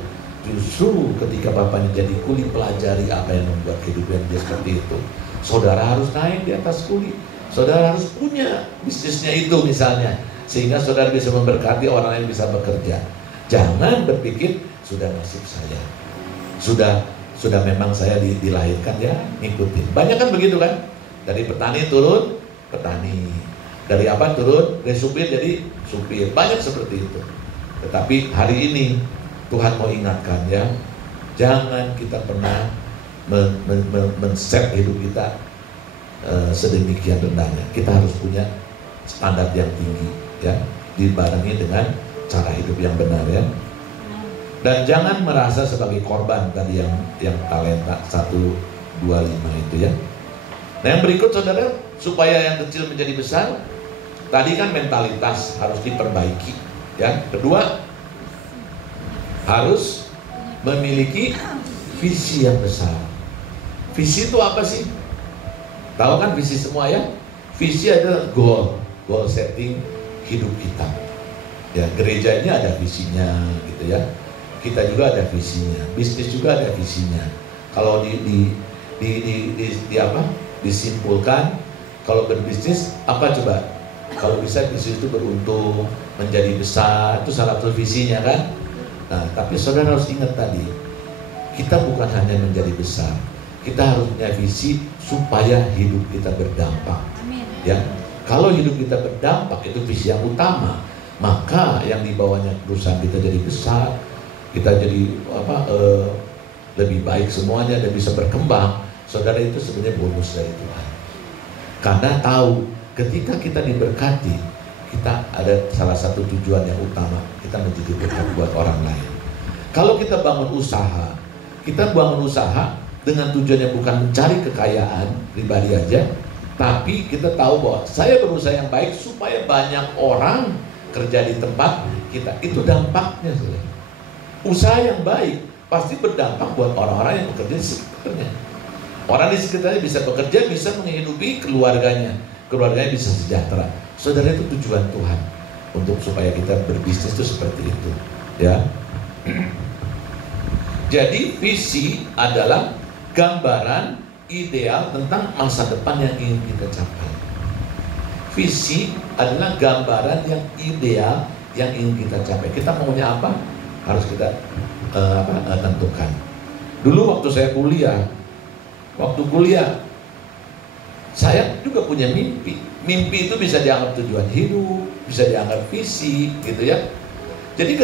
Justru ketika bapaknya jadi kuli, pelajari apa yang membuat kehidupan dia seperti itu. Saudara harus naik di atas kuli, saudara harus punya bisnisnya itu misalnya, sehingga saudara bisa memberkati orang yang bisa bekerja. Jangan berpikir sudah nasib saya, sudah memang saya dilahirkan ya, ngikutin. Banyak kan begitu kan? Dari petani turun petani, dari apa turun dari supir jadi supir. Banyak seperti itu. Tetapi hari ini Tuhan mau ingatkan ya, jangan kita pernah men-set hidup kita sedemikian rendahnya. Kita harus punya standar yang tinggi ya, dibarengi dengan cara hidup yang benar ya. Dan jangan merasa sebagai korban tadi yang talenta 125 itu ya. Nah yang berikut saudara, supaya yang kecil menjadi besar, tadi kan mentalitas harus diperbaiki ya. Kedua, harus memiliki visi yang besar. Visi itu apa sih? Tahu kan visi semua ya? Visi adalah goal setting hidup kita. Ya, gereja ini ada visinya gitu ya. Kita juga ada visinya, bisnis juga ada visinya. Kalau disimpulkan, kalau berbisnis apa coba? Kalau bisa bisnis itu beruntung, menjadi besar, itu salah satu visinya kan? Nah, tapi saudara harus ingat tadi, kita bukan hanya menjadi besar, kita harus punya visi supaya hidup kita berdampak. Ya, kalau hidup kita berdampak itu visi yang utama, maka yang dibawanya perusahaan kita jadi besar, kita jadi lebih baik semuanya dan bisa berkembang. Saudara, itu sebenarnya bonus dari Tuhan. Karena tahu ketika kita diberkati, kita ada salah satu tujuan yang utama, kita menjadi berkat buat orang lain. Kalau kita bangun usaha dengan tujuannya bukan mencari kekayaan pribadi aja, tapi kita tahu bahwa saya berusaha yang baik supaya banyak orang kerja di tempat kita. Itu dampaknya, saudara. Usaha yang baik pasti berdampak buat orang-orang yang bekerja di sekitarnya. Orang di sekitarnya bisa bekerja, bisa menghidupi keluarganya bisa sejahtera. Saudara, itu tujuan Tuhan untuk supaya kita berbisnis itu seperti itu, ya. Jadi visi adalah gambaran ideal tentang masa depan yang ingin kita capai. Visi adalah gambaran yang ideal yang ingin kita capai. Kita maunya apa? Harus kita tentukan. Dulu waktu saya kuliah, saya juga punya mimpi. Mimpi itu bisa dianggap tujuan hidup, bisa dianggap visi, gitu ya. Jadi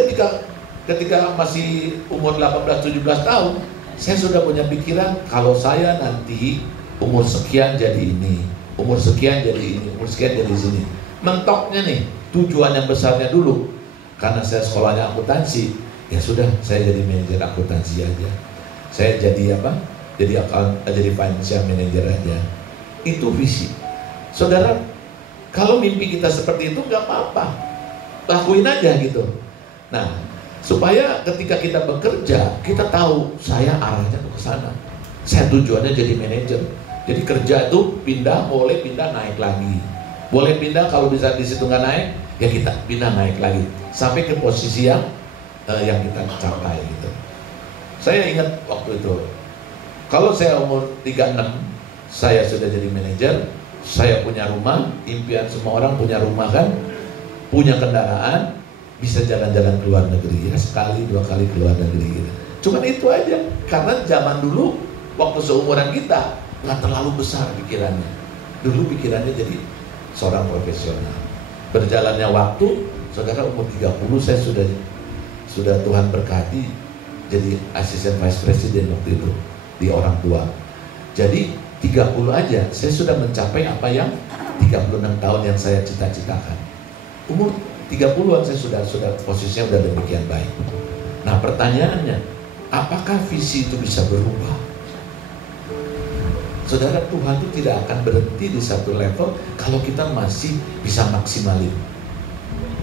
ketika masih umur 18-17 tahun, saya sudah punya pikiran kalau saya nanti umur sekian jadi ini, umur sekian jadi ini, umur sekian jadi sini. Mentoknya nih, tujuan yang besarnya dulu. Karena saya sekolahnya akuntansi, ya sudah, saya jadi manajer akuntansi aja. Saya jadi jadi financial manager aja. Itu visi. Saudara, kalau mimpi kita seperti itu nggak apa-apa, lakuin aja gitu. Nah, supaya ketika kita bekerja, kita tahu saya arahnya ke sana. Saya tujuannya jadi manajer. Jadi kerja itu boleh pindah naik lagi. Boleh pindah, kalau bisa di situ nggak naik, ya kita pindah naik lagi sampai ke posisi yang kita capai gitu. Saya ingat waktu itu, kalau saya umur 36, saya sudah jadi manajer, saya punya rumah, impian semua orang punya rumah kan, punya kendaraan, bisa jalan-jalan ke luar negeri, ya sekali, 2 kali ke luar negeri gitu. Cuman itu aja, karena zaman dulu, waktu seumuran kita, nggak terlalu besar pikirannya. Dulu pikirannya jadi seorang profesional. Berjalannya waktu, saudara, umur 30 saya sudah Tuhan berkati jadi asisten vice president waktu itu di orang tua. Jadi 30 aja saya sudah mencapai apa yang 36 tahun yang saya cita-citakan. Umur 30-an saya sudah posisinya sudah demikian baik. Nah, pertanyaannya, apakah visi itu bisa berubah? Saudara, Tuhan itu tidak akan berhenti di satu level kalau kita masih bisa maksimalin.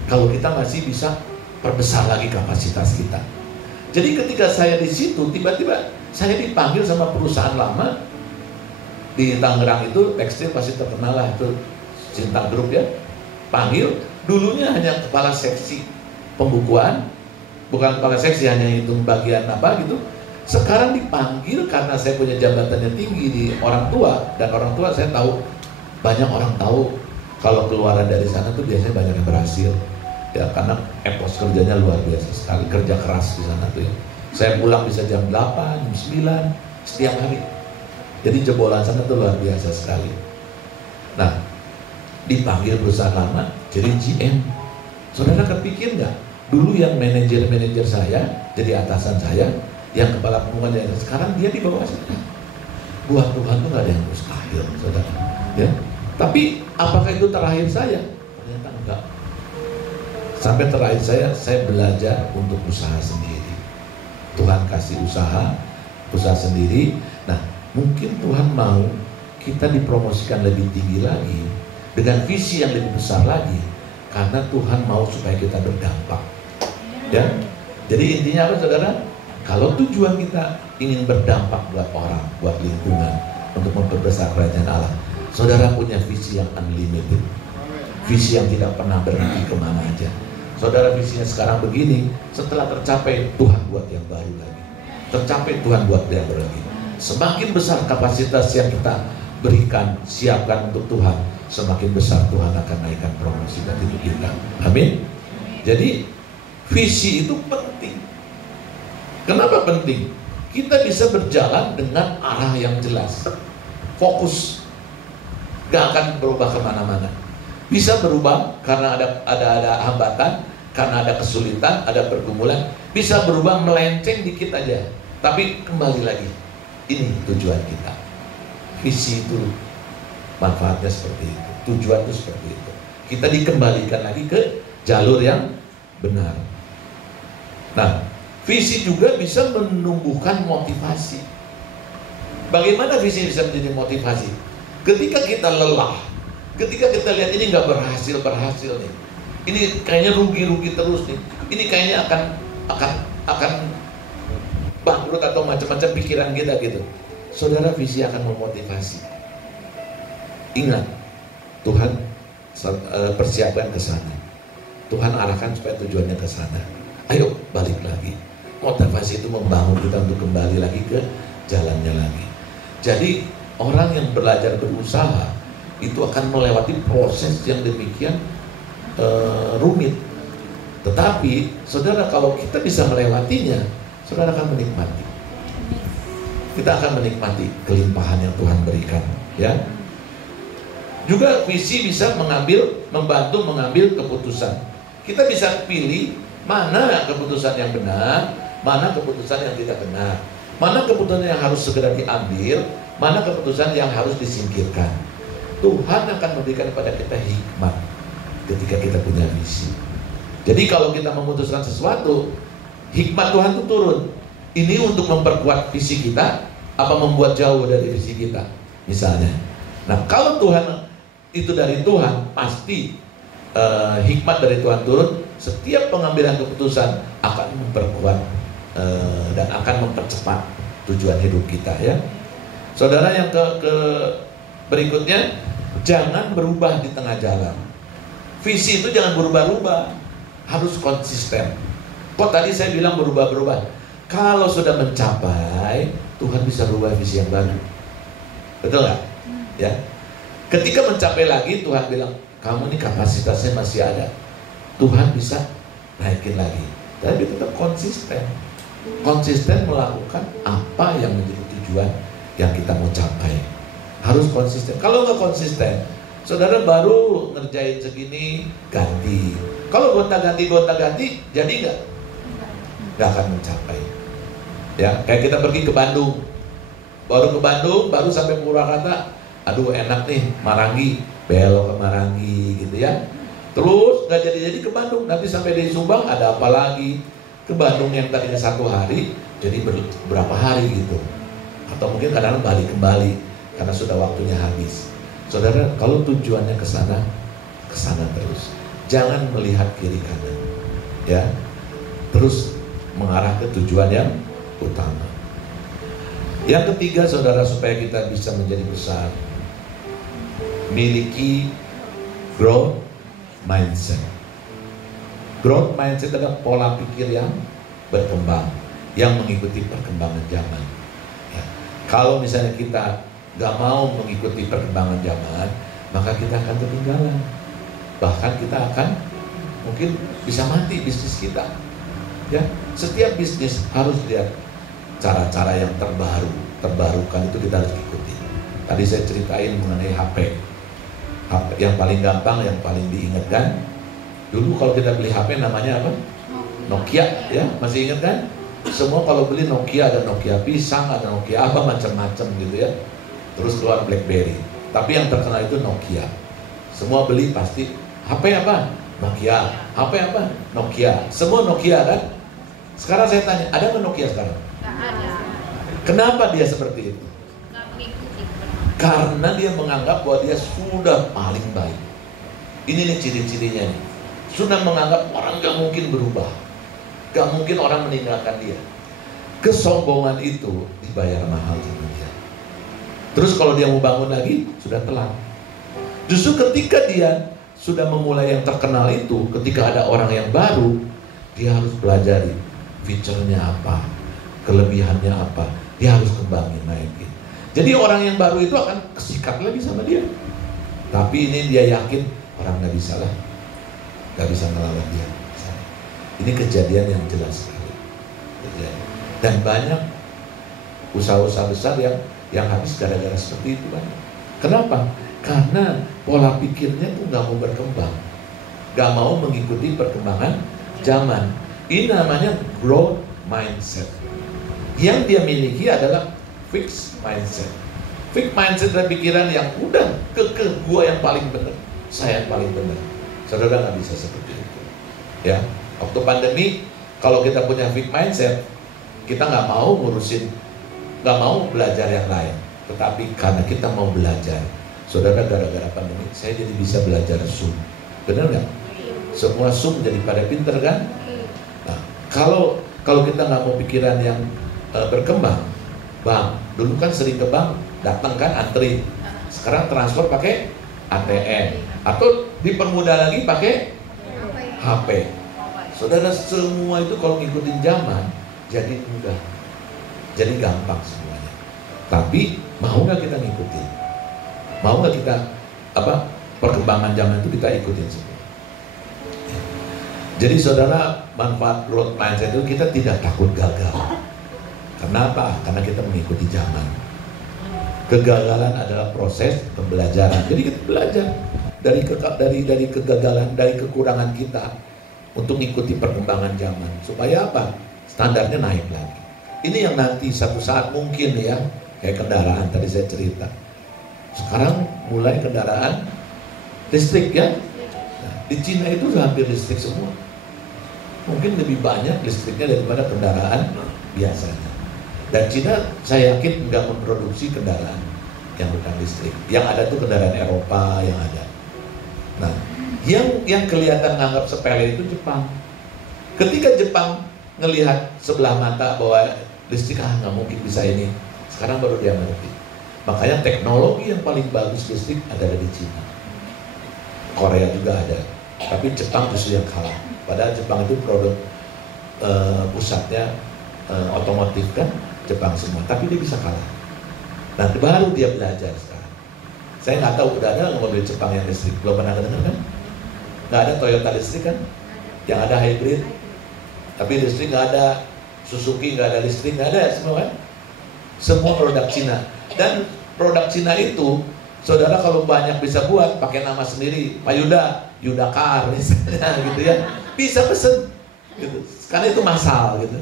Kalau kita masih bisa perbesar lagi kapasitas kita. Jadi ketika saya di situ, tiba-tiba saya dipanggil sama perusahaan lama di Tangerang itu, tekstil pasti terkenal lah, itu Cinta Group ya. Panggil, dulunya hanya kepala seksi pembukuan, bukan kepala seksi, hanya hitung bagian apa gitu. Sekarang dipanggil karena saya punya jabatannya tinggi di orang tua, dan orang tua saya tahu, banyak orang tahu kalau keluaran dari sana tuh biasanya banyak yang berhasil. Ya, karena epos kerjanya luar biasa sekali, kerja keras di sana tuh ya. Saya pulang bisa jam 8, jam 9 setiap hari. Jadi jebolan sana tuh luar biasa sekali. Nah, dipanggil perusahaan lama jadi GM. Saudara kepikir nggak? Dulu yang manajer saya jadi atasan saya, yang kepala pembukuan saya, sekarang dia di bawah saya. Buat Tuhan tuh nggak ada yang mustahil, saudara. Ya. Tapi apakah itu terakhir saya? Ternyata enggak. Sampai terakhir saya belajar untuk usaha sendiri. Tuhan kasih usaha sendiri. Nah, mungkin Tuhan mau kita dipromosikan lebih tinggi lagi, dengan visi yang lebih besar lagi, karena Tuhan mau supaya kita berdampak. Ya, jadi intinya apa, saudara? Kalau tujuan kita ingin berdampak buat orang, buat lingkungan, untuk memperbesar kerajaan Allah. Saudara punya visi yang unlimited, visi yang tidak pernah berhenti kemana aja. Saudara visinya sekarang begini, setelah tercapai Tuhan buat yang baru lagi, tercapai Tuhan buat yang baru lagi. Semakin besar kapasitas yang kita berikan, siapkan untuk Tuhan, semakin besar Tuhan akan naikkan promosi dan hidup kita. Amin. Jadi visi itu penting. Kenapa penting? Kita bisa berjalan dengan arah yang jelas, fokus, gak akan berubah kemana-mana. Bisa berubah karena ada hambatan, karena ada kesulitan, ada pergumulan. Bisa berubah melenceng dikit aja, tapi kembali lagi. Ini tujuan kita. Visi itu manfaatnya seperti itu, tujuan itu seperti itu. Kita dikembalikan lagi ke jalur yang benar. Nah, visi juga bisa menumbuhkan motivasi. Bagaimana visi bisa menjadi motivasi? Ketika kita lelah, ketika kita lihat ini nggak berhasil nih, ini kayaknya rugi terus nih, ini kayaknya akan bangkrut atau macam-macam pikiran kita gitu. Saudara, visi akan memotivasi. Ingat, Tuhan persiapkan ke sana. Tuhan arahkan supaya tujuannya ke sana. Ayo balik lagi. Motivasi itu membangun kita untuk kembali lagi ke jalannya lagi. Jadi orang yang belajar berusaha itu akan melewati proses yang demikian rumit. Tetapi saudara, kalau kita bisa melewatinya, saudara akan menikmati. Kita akan menikmati kelimpahan yang Tuhan berikan, ya. Juga visi bisa membantu mengambil keputusan. Kita bisa pilih mana keputusan yang benar, mana keputusan yang tidak benar, mana keputusan yang harus segera diambil, mana keputusan yang harus disingkirkan. Tuhan akan memberikan kepada kita hikmat ketika kita punya visi. Jadi kalau kita memutuskan sesuatu, hikmat Tuhan itu turun. Ini untuk memperkuat visi kita, apa membuat jauh dari visi kita, misalnya. Nah, kalau Tuhan itu dari Tuhan, pasti hikmat dari Tuhan turun. Setiap pengambilan keputusan akan memperkuat dan akan mempercepat tujuan hidup kita, ya. Saudara, yang ke berikutnya, jangan berubah di tengah jalan. Visi itu jangan berubah-ubah, harus konsisten. Kok tadi saya bilang berubah-berubah? Kalau sudah mencapai, Tuhan bisa berubah visi yang baru. Betul nggak? Ya. Ketika mencapai lagi, Tuhan bilang, kamu ini kapasitasnya masih ada. Tuhan bisa naikin lagi. Tapi tetap konsisten. Konsisten melakukan apa yang menjadi tujuan yang kita mau capai. Harus konsisten. Kalau nggak konsisten, saudara baru ngerjain segini, ganti. Kalau gonta-ganti, jadi nggak? Nggak akan mencapai. Ya, kayak kita pergi ke Bandung. Baru ke Bandung, baru sampai Purwakarta. Aduh, enak nih, Marangi, belok ke Marangi gitu ya. Terus nggak jadi-jadi ke Bandung, nanti sampai di Subang ada apa lagi? Ke Bandung yang tadinya 1 hari, jadi berapa hari gitu. Atau mungkin kadang-kadang balik kembali karena sudah waktunya habis. Saudara, kalau tujuannya ke sana terus. Jangan melihat kiri kanan, ya. Terus mengarah ke tujuan yang utama. Yang ketiga, saudara, supaya kita bisa menjadi besar, miliki growth mindset. Growth mindset adalah pola pikir yang berkembang, yang mengikuti perkembangan zaman. Ya. Kalau misalnya kita gak mau mengikuti perkembangan zaman, maka kita akan ketinggalan. Bahkan kita akan mungkin bisa mati bisnis kita. Ya, setiap bisnis harus lihat cara-cara yang terbarukan, itu kita harus ikuti. Tadi saya ceritain mengenai HP yang paling gampang, yang paling diingatkan. Dulu kalau kita beli HP namanya apa? Nokia, ya, masih ingat kan? Semua kalau beli Nokia, ada Nokia pisang, ada Nokia apa macam-macam gitu ya. Terus keluar BlackBerry. Tapi yang terkenal itu Nokia. Semua beli pasti HP apa? Nokia. HP apa? Nokia. Semua Nokia kan? Sekarang saya tanya, ada nggak Nokia sekarang? Nggak ada. Kenapa dia seperti itu? Nggak mengikuti. Karena dia menganggap bahwa dia sudah paling baik. Ini nih ciri-cirinya nih. Sudah menganggap orang gak mungkin berubah, gak mungkin orang meninggalkan dia. kesombongan itu dibayar mahal sama dia. Terus kalau dia mau bangun lagi, sudah telat. Justru ketika dia sudah memulai yang terkenal itu, ketika ada orang yang baru, dia harus pelajari feature-nya apa, kelebihannya apa, dia harus kembangin, naikin. Jadi orang yang baru itu akan kesikat lagi sama dia. Tapi ini dia yakin orang nggak bisa lah, nggak bisa ngelawan dia. Ini kejadian yang jelas sekali. Dan banyak usaha-usaha besar yang habis gara-gara seperti itu banyak. Kenapa? Karena pola pikirnya tuh nggak mau berkembang, nggak mau mengikuti perkembangan zaman. Ini namanya growth mindset. Yang dia miliki adalah fixed mindset. Fixed mindset adalah pikiran yang udah gua yang paling benar, saya yang paling benar. Saudara nggak bisa seperti itu. Ya, waktu pandemi kalau kita punya fixed mindset, kita nggak mau ngurusin, nggak mau belajar yang lain. Tetapi karena kita mau belajar, saudara, gara-gara pandemi saya jadi bisa belajar Zoom. Benar nggak? Semua Zoom jadi pada pinter kan? Nah, kalau kita nggak mau pikiran yang berkembang, bang, dulu kan sering ke bank, datang kan antri. Sekarang transfer pakai ATM atau dipermudah lagi pakai HP. Saudara, semua itu kalau ngikutin zaman jadi mudah, jadi gampang semuanya. Tapi mau nggak kita ngikutin? Mau nggak kita perkembangan zaman itu kita ikutin semua? Jadi saudara, manfaat growth mindset itu kita tidak takut gagal. Kenapa? Karena kita mengikuti zaman. Kegagalan adalah proses pembelajaran. Jadi kita belajar dari kegagalan, dari kekurangan kita untuk mengikuti perkembangan zaman. Supaya apa? Standarnya naik lagi. Ini yang nanti satu saat mungkin ya, kayak kendaraan tadi saya cerita. Sekarang mulai kendaraan listrik ya. Nah, di Cina itu hampir listrik semua. Mungkin lebih banyak listriknya daripada kendaraan biasanya. Dan Cina saya yakin nggak memproduksi kendaraan yang bukan listrik. Yang ada tuh kendaraan Eropa yang ada. Nah, yang kelihatan nganggap sepele itu Jepang. Ketika Jepang ngelihat sebelah mata bahwa listrik nggak mungkin bisa ini, sekarang baru dia ngerti. Makanya teknologi yang paling bagus listrik ada di Cina. Korea juga ada, tapi Jepang justru yang kalah. Padahal Jepang itu produk pusatnya otomotif kan, Jepang semua, tapi dia bisa kalah. Nah, baru dia belajar sekarang. Saya nggak tahu udah ada mobil Jepang yang listrik, belum pernah dengar kan? Nggak ada Toyota listrik kan? Yang ada hybrid, tapi listrik nggak ada. Suzuki nggak ada listrik, nggak ada semua kan? Semua produk Cina. Dan produk Cina itu, saudara kalau banyak bisa buat pakai nama sendiri, Pak Yuda Car misalnya gitu ya, bisa pesen gitu. Karena itu massal gitu.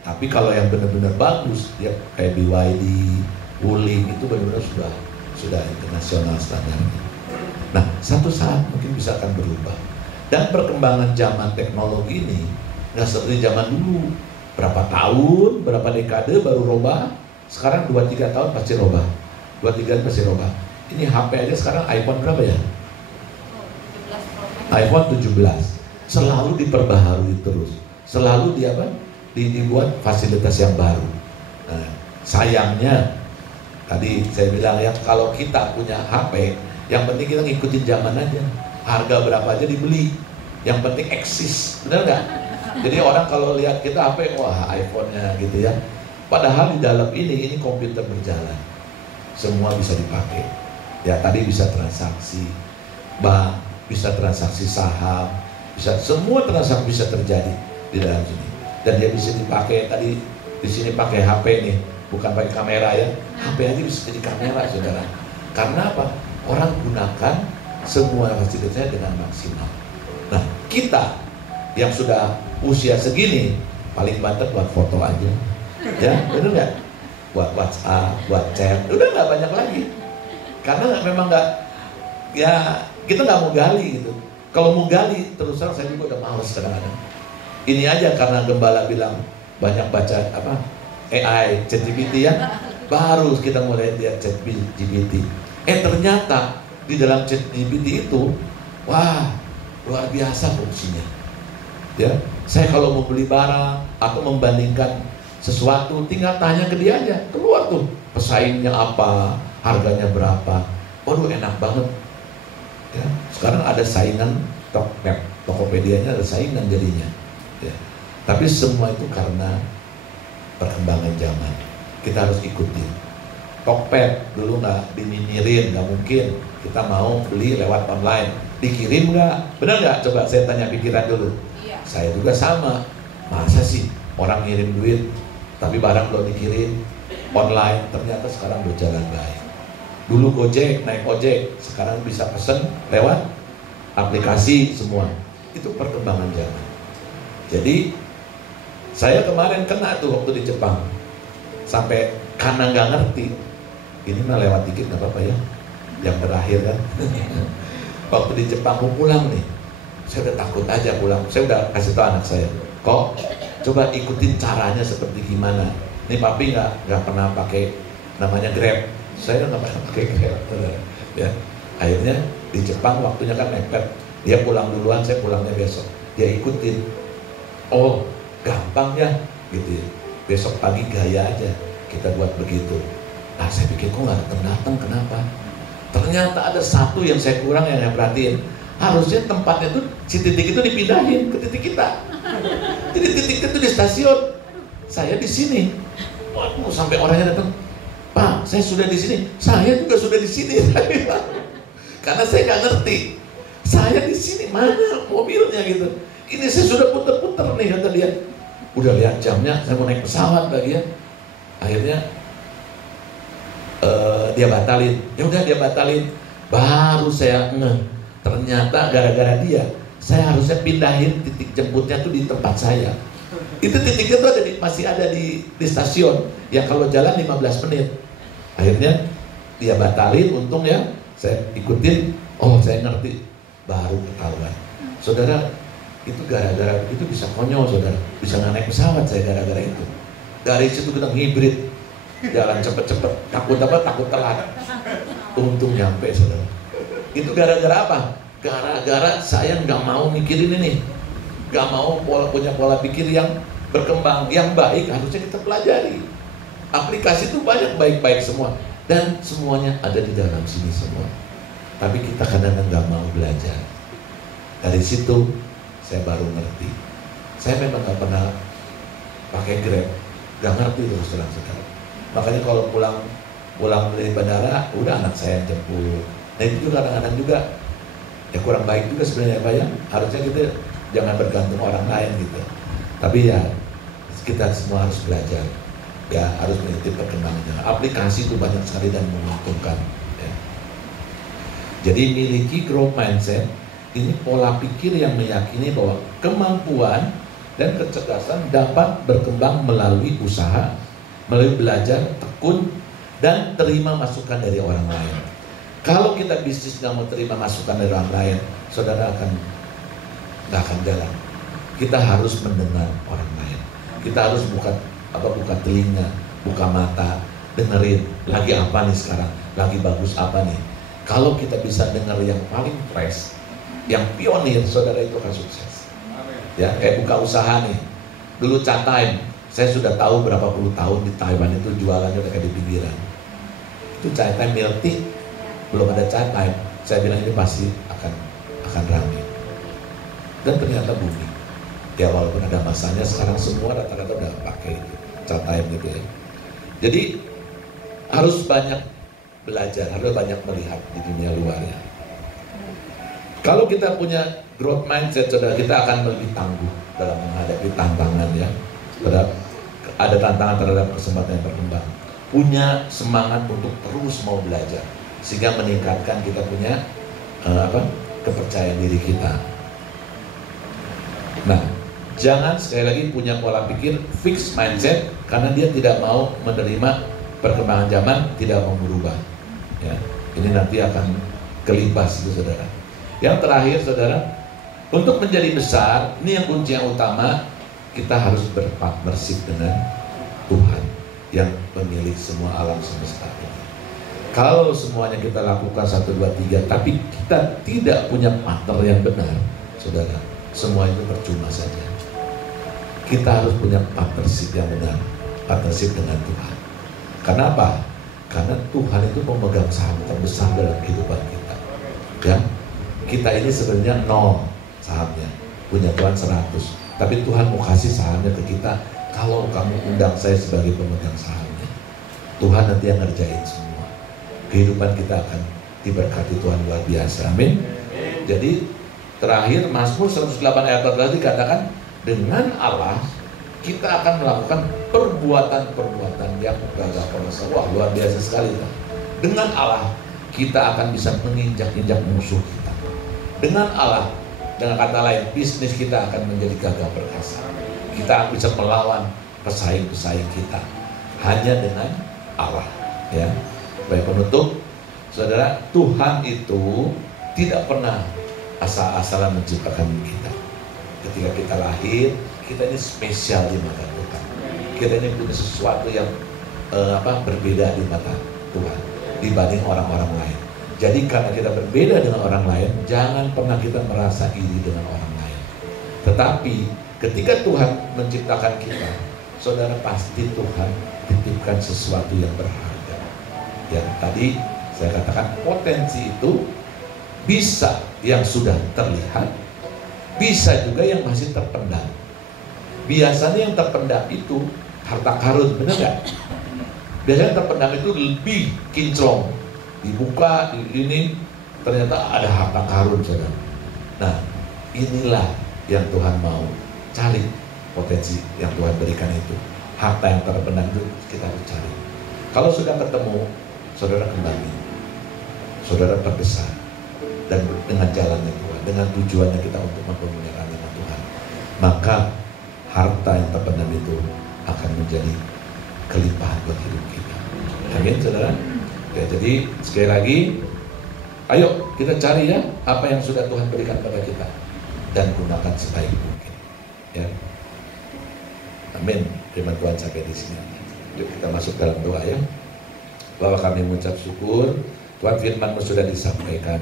Tapi kalau yang benar-benar bagus, ya kayak BYD, Wuling itu benar-benar sudah internasional standarnya. Nah, satu saat mungkin bisa akan berubah. Dan perkembangan zaman teknologi ini nggak seperti zaman dulu. Berapa tahun, berapa dekade baru robah. Sekarang 2-3 tahun pasti robah. 2-3 pasti robah. Ini HP aja sekarang iPhone berapa ya? iPhone 17. Selalu diperbaharui terus. Selalu dibuat fasilitas yang baru. Nah, sayangnya tadi saya bilang ya, kalau kita punya HP, yang penting kita ngikutin zaman aja. Harga berapa aja dibeli. Yang penting eksis, benar nggak? Jadi orang kalau lihat kita HP, wah iPhone-nya gitu ya. Padahal di dalam ini komputer berjalan, semua bisa dipakai. Ya tadi bisa transaksi bank, bisa transaksi saham, bisa semua transaksi bisa terjadi di dalam sini. Dan dia bisa dipakai tadi di sini pakai HP nih, bukan pakai kamera ya. HP aja bisa jadi kamera, saudara. Karena apa? Orang gunakan semua fasilitasnya dengan maksimal. Nah, kita yang sudah usia segini paling banter buat foto aja, ya, benar nggak? Buat WhatsApp, buat chat, udah nggak banyak lagi. Karena memang nggak, ya kita nggak mau gali gitu. Kalau mau gali, terus terang saya juga udah males kadang-kadang. Ini aja karena gembala bilang banyak baca AI, ChatGPT ya, baru kita mulai lihat ChatGPT. Ternyata di dalam ChatGPT itu, wah luar biasa fungsinya. Ya, saya kalau mau beli barang atau membandingkan sesuatu, tinggal tanya ke dia aja, keluar tuh pesaingnya apa, harganya berapa. Waduh, enak banget ya. Sekarang ada saingan Tokped, Tokopedia-nya ada saingan jadinya ya. Tapi semua itu karena perkembangan zaman, kita harus ikuti. Tokped dulu nggak diminirin, nggak mungkin kita mau beli lewat online, dikirim nggak? Benar nggak? Coba saya tanya pikiran dulu. Iya. Saya juga sama. Masa sih orang ngirim duit tapi barang belum dikirim online? Ternyata sekarang udah jalan baik. Dulu Gojek, naik ojek, sekarang bisa pesen lewat aplikasi semua. Itu perkembangan zaman. Jadi saya kemarin kena tuh waktu di Jepang, sampai karena nggak ngerti. Ini mah lewat dikit nggak apa-apa ya, yang terakhir kan. Waktu di Jepang mau pulang nih, saya udah takut aja pulang. Saya udah kasih tahu anak saya, kok coba ikutin caranya seperti gimana. Nih papi nggak pernah pakai namanya Grab, saya nggak pernah pakai Grab ya. Akhirnya di Jepang waktunya kan mepet, dia pulang duluan, saya pulangnya besok. Dia ikutin, oh gampang ya gitu ya. Besok pagi gaya aja kita buat begitu. Nah saya pikir kok nggak datang, kenapa? Ternyata ada satu yang saya kurang yang saya perhatiin. Harusnya tempatnya tuh si titik itu dipindahin ke titik kita. Jadi titik itu di stasiun, saya di sini. Waduh, sampai orangnya datang, Pak, saya sudah di sini. Saya juga sudah di sini. Karena saya nggak ngerti. Saya di sini, mana mobilnya gitu. Ini saya sudah puter-puter nih, kata dia. Udah lihat jamnya, saya mau naik pesawat lagi ya. Akhirnya dia batalin. Ya udah dia batalin. Baru saya ngeh. Ternyata gara-gara dia, saya harusnya pindahin titik jemputnya tuh di tempat saya. Itu titiknya tuh masih ada di stasiun. Yang kalau jalan 15 menit. Akhirnya dia batalin, untung ya. Saya ikutin. Oh, saya ngerti. Baru ketahuan. Saudara, itu gara-gara itu bisa konyol, saudara. Bisa nggak naik pesawat saya gara-gara itu. Dari situ kita ngibrit, jalan cepet-cepet, takut apa? Takut telat. Untung nyampe, saudara. Itu gara-gara apa? Gara-gara saya nggak mau mikirin ini, nggak mau punya pola pikir yang berkembang, yang baik. Harusnya kita pelajari. Aplikasi itu banyak baik-baik semua, dan semuanya ada di dalam sini semua. Tapi kita kadang-kadang nggak mau belajar. Dari situ saya baru ngerti. Saya memang nggak pernah pakai Grab, nggak ngerti terus terang sekarang. Makanya kalau pulang dari bandara, udah anak saya yang jemput. Nah itu juga kadang-kadang juga ya kurang baik juga sebenarnya Pak ya. Harusnya kita jangan bergantung orang lain gitu. Tapi ya kita semua harus belajar. Ya harus mengikuti perkembangannya. Aplikasi itu banyak sekali dan menguntungkan. Ya. Jadi miliki growth mindset. Ini pola pikir yang meyakini bahwa kemampuan dan kecerdasan dapat berkembang melalui usaha, melalui belajar, tekun, dan terima masukan dari orang lain. Kalau kita bisnis nggak mau terima masukan dari orang lain, saudara nggak akan jalan. Kita harus mendengar orang lain. Kita harus buka telinga, buka mata, dengerin lagi apa nih sekarang, lagi bagus apa nih. Kalau kita bisa dengar yang paling fresh, yang pionir, saudara itu akan sukses. Ya, kayak buka usaha nih. Dulu Chat Time, saya sudah tahu berapa puluh tahun di Taiwan itu jualannya udah kayak di pinggiran. Itu Chat Time milk tea, belum ada Chat Time. Saya bilang ini pasti akan ramai. Dan ternyata booming. Ya walaupun ada masanya, sekarang semua rata-rata udah pakai Chat Time gitu ya. Jadi harus banyak belajar, harus banyak melihat di dunia luarnya. Kalau kita punya growth mindset, saudara, kita akan lebih tangguh dalam menghadapi tantangan ya. Ada tantangan terhadap kesempatan yang berkembang. Punya semangat untuk terus mau belajar, sehingga meningkatkan kita punya kepercayaan diri kita. Nah, jangan sekali lagi punya pola pikir fixed mindset karena dia tidak mau menerima perkembangan zaman, tidak mau berubah. Ya, ini nanti akan kelibas itu, saudara. Yang terakhir, saudara, untuk menjadi besar, ini yang kunci yang utama, kita harus berpartnership dengan Tuhan yang pemilik semua alam semesta ini. Kalau semuanya kita lakukan 1, 2, 3, tapi kita tidak punya partner yang benar, saudara, semua itu percuma saja. Kita harus punya partnership yang benar. partnership dengan Tuhan. Kenapa? Karena Tuhan itu memegang saham terbesar dalam kehidupan kita. Ya, kita ini sebenarnya 0 sahamnya, punya Tuhan 100. Tapi Tuhan mau kasih sahamnya ke kita kalau kamu undang saya sebagai pemegang sahamnya. Tuhan nanti yang ngerjain semua. Kehidupan kita akan diberkati Tuhan luar biasa. Amin. Jadi terakhir Mazmur 108 ayat 14 dikatakan, dengan Allah kita akan melakukan perbuatan-perbuatan yang gagah perkasa. Wah, luar biasa sekali, Pak. Dengan Allah kita akan bisa menginjak-injak musuh kita. Dengan Allah, dengan kata lain, bisnis kita akan menjadi gagah perkasa. Kita bisa melawan pesaing-pesaing kita hanya dengan Allah. Ya, baik penutup, saudara, Tuhan itu tidak pernah asal-asalan menciptakan kita. Ketika kita lahir, kita ini spesial di mata Tuhan. Kita ini punya sesuatu yang berbeda di mata Tuhan dibanding orang-orang lain. Jadi karena kita berbeda dengan orang lain, jangan pernah kita merasa iri dengan orang lain. Tetapi ketika Tuhan menciptakan kita, saudara, pasti Tuhan titipkan sesuatu yang berharga. Yang tadi saya katakan, potensi itu bisa yang sudah terlihat, bisa juga yang masih terpendam. Biasanya yang terpendam itu harta karun, benar nggak? Biasanya terpendam itu lebih kinclong, dibuka di ini ternyata ada harta karun, saudara. Nah, inilah yang Tuhan mau cari, potensi yang Tuhan berikan itu. Harta yang terpendam itu kita harus cari. Kalau sudah ketemu, saudara kembali, saudara terbesar, dan dengan jalannya Tuhan, dengan tujuannya kita untuk mempermuliakan nama Tuhan, maka harta yang terpendam itu akan menjadi kelimpahan buat hidup kita. Amin, saudara. Ya, jadi sekali lagi, ayo kita cari ya apa yang sudah Tuhan berikan pada kita dan gunakan sebaik mungkin. Ya, amin. Firman Tuhan sampai di sini. Yuk kita masuk dalam doa ya. Bahwa kami mengucap syukur, Tuhan, firman-Mu sudah disampaikan.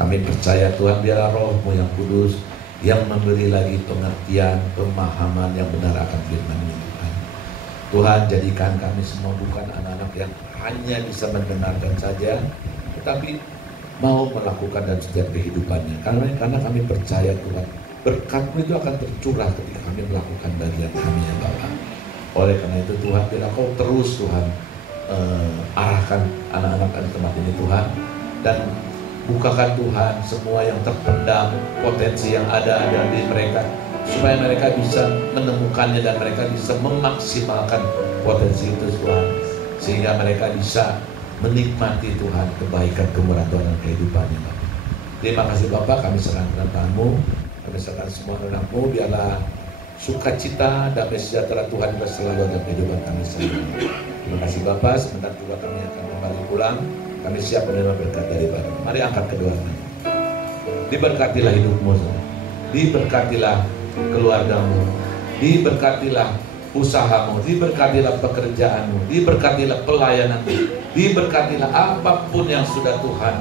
Kami percaya Tuhan, biarlah Roh-Mu yang kudus yang memberi lagi pengertian, pemahaman yang benar akan firman-Mu, Tuhan. Tuhan, jadikan kami semua bukan anak-anak yang hanya bisa mendengarkan saja, tetapi mau melakukan dan setiap kehidupannya. Karena kami percaya Tuhan, berkat-Mu itu akan tercurah ketika kami melakukan bagian kami ya Bapak. Oleh karena itu Tuhan, biarlah Kau terus Tuhan arahkan anak-anak di tempat ini Tuhan, dan bukakan Tuhan semua yang terpendam, potensi yang ada di mereka, supaya mereka bisa menemukannya dan mereka bisa memaksimalkan potensi itu Tuhan, sehingga mereka bisa menikmati Tuhan kebaikan, kemurahan Tuhan dan kehidupannya Bapak. Terima kasih Bapak, kami serahkan tangan-Mu, kami serahkan semua anak-Mu, biarlah sukacita, damai sejahtera Tuhan selalu dalam kehidupan kami selalu. Terima kasih Bapak, sebentar juga kami akan kembali pulang. Kami siap menerima berkat daripada. Mari angkat kedua tangan. Diberkatilah hidupmu, diberkatilah keluargamu, diberkatilah usahamu, diberkatilah pekerjaanmu, diberkatilah pelayananmu, diberkatilah apapun yang sudah Tuhan,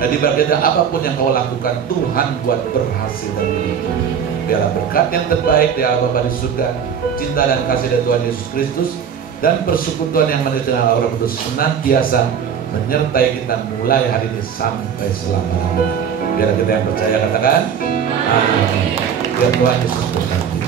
dan diberkatilah apapun yang Kau lakukan, Tuhan buat berhasil dan berlimpah. Biarlah berkat yang terbaik di Allah Bapa di surga, cinta dan kasih dari Tuhan Yesus Kristus, dan persekutuan yang menjadi Allah Roh Kudus senantiasa menyertai kita mulai hari ini sampai selama-lamanya. Biar kita yang percaya katakan amin. Biar Tuhan Yesus berkati.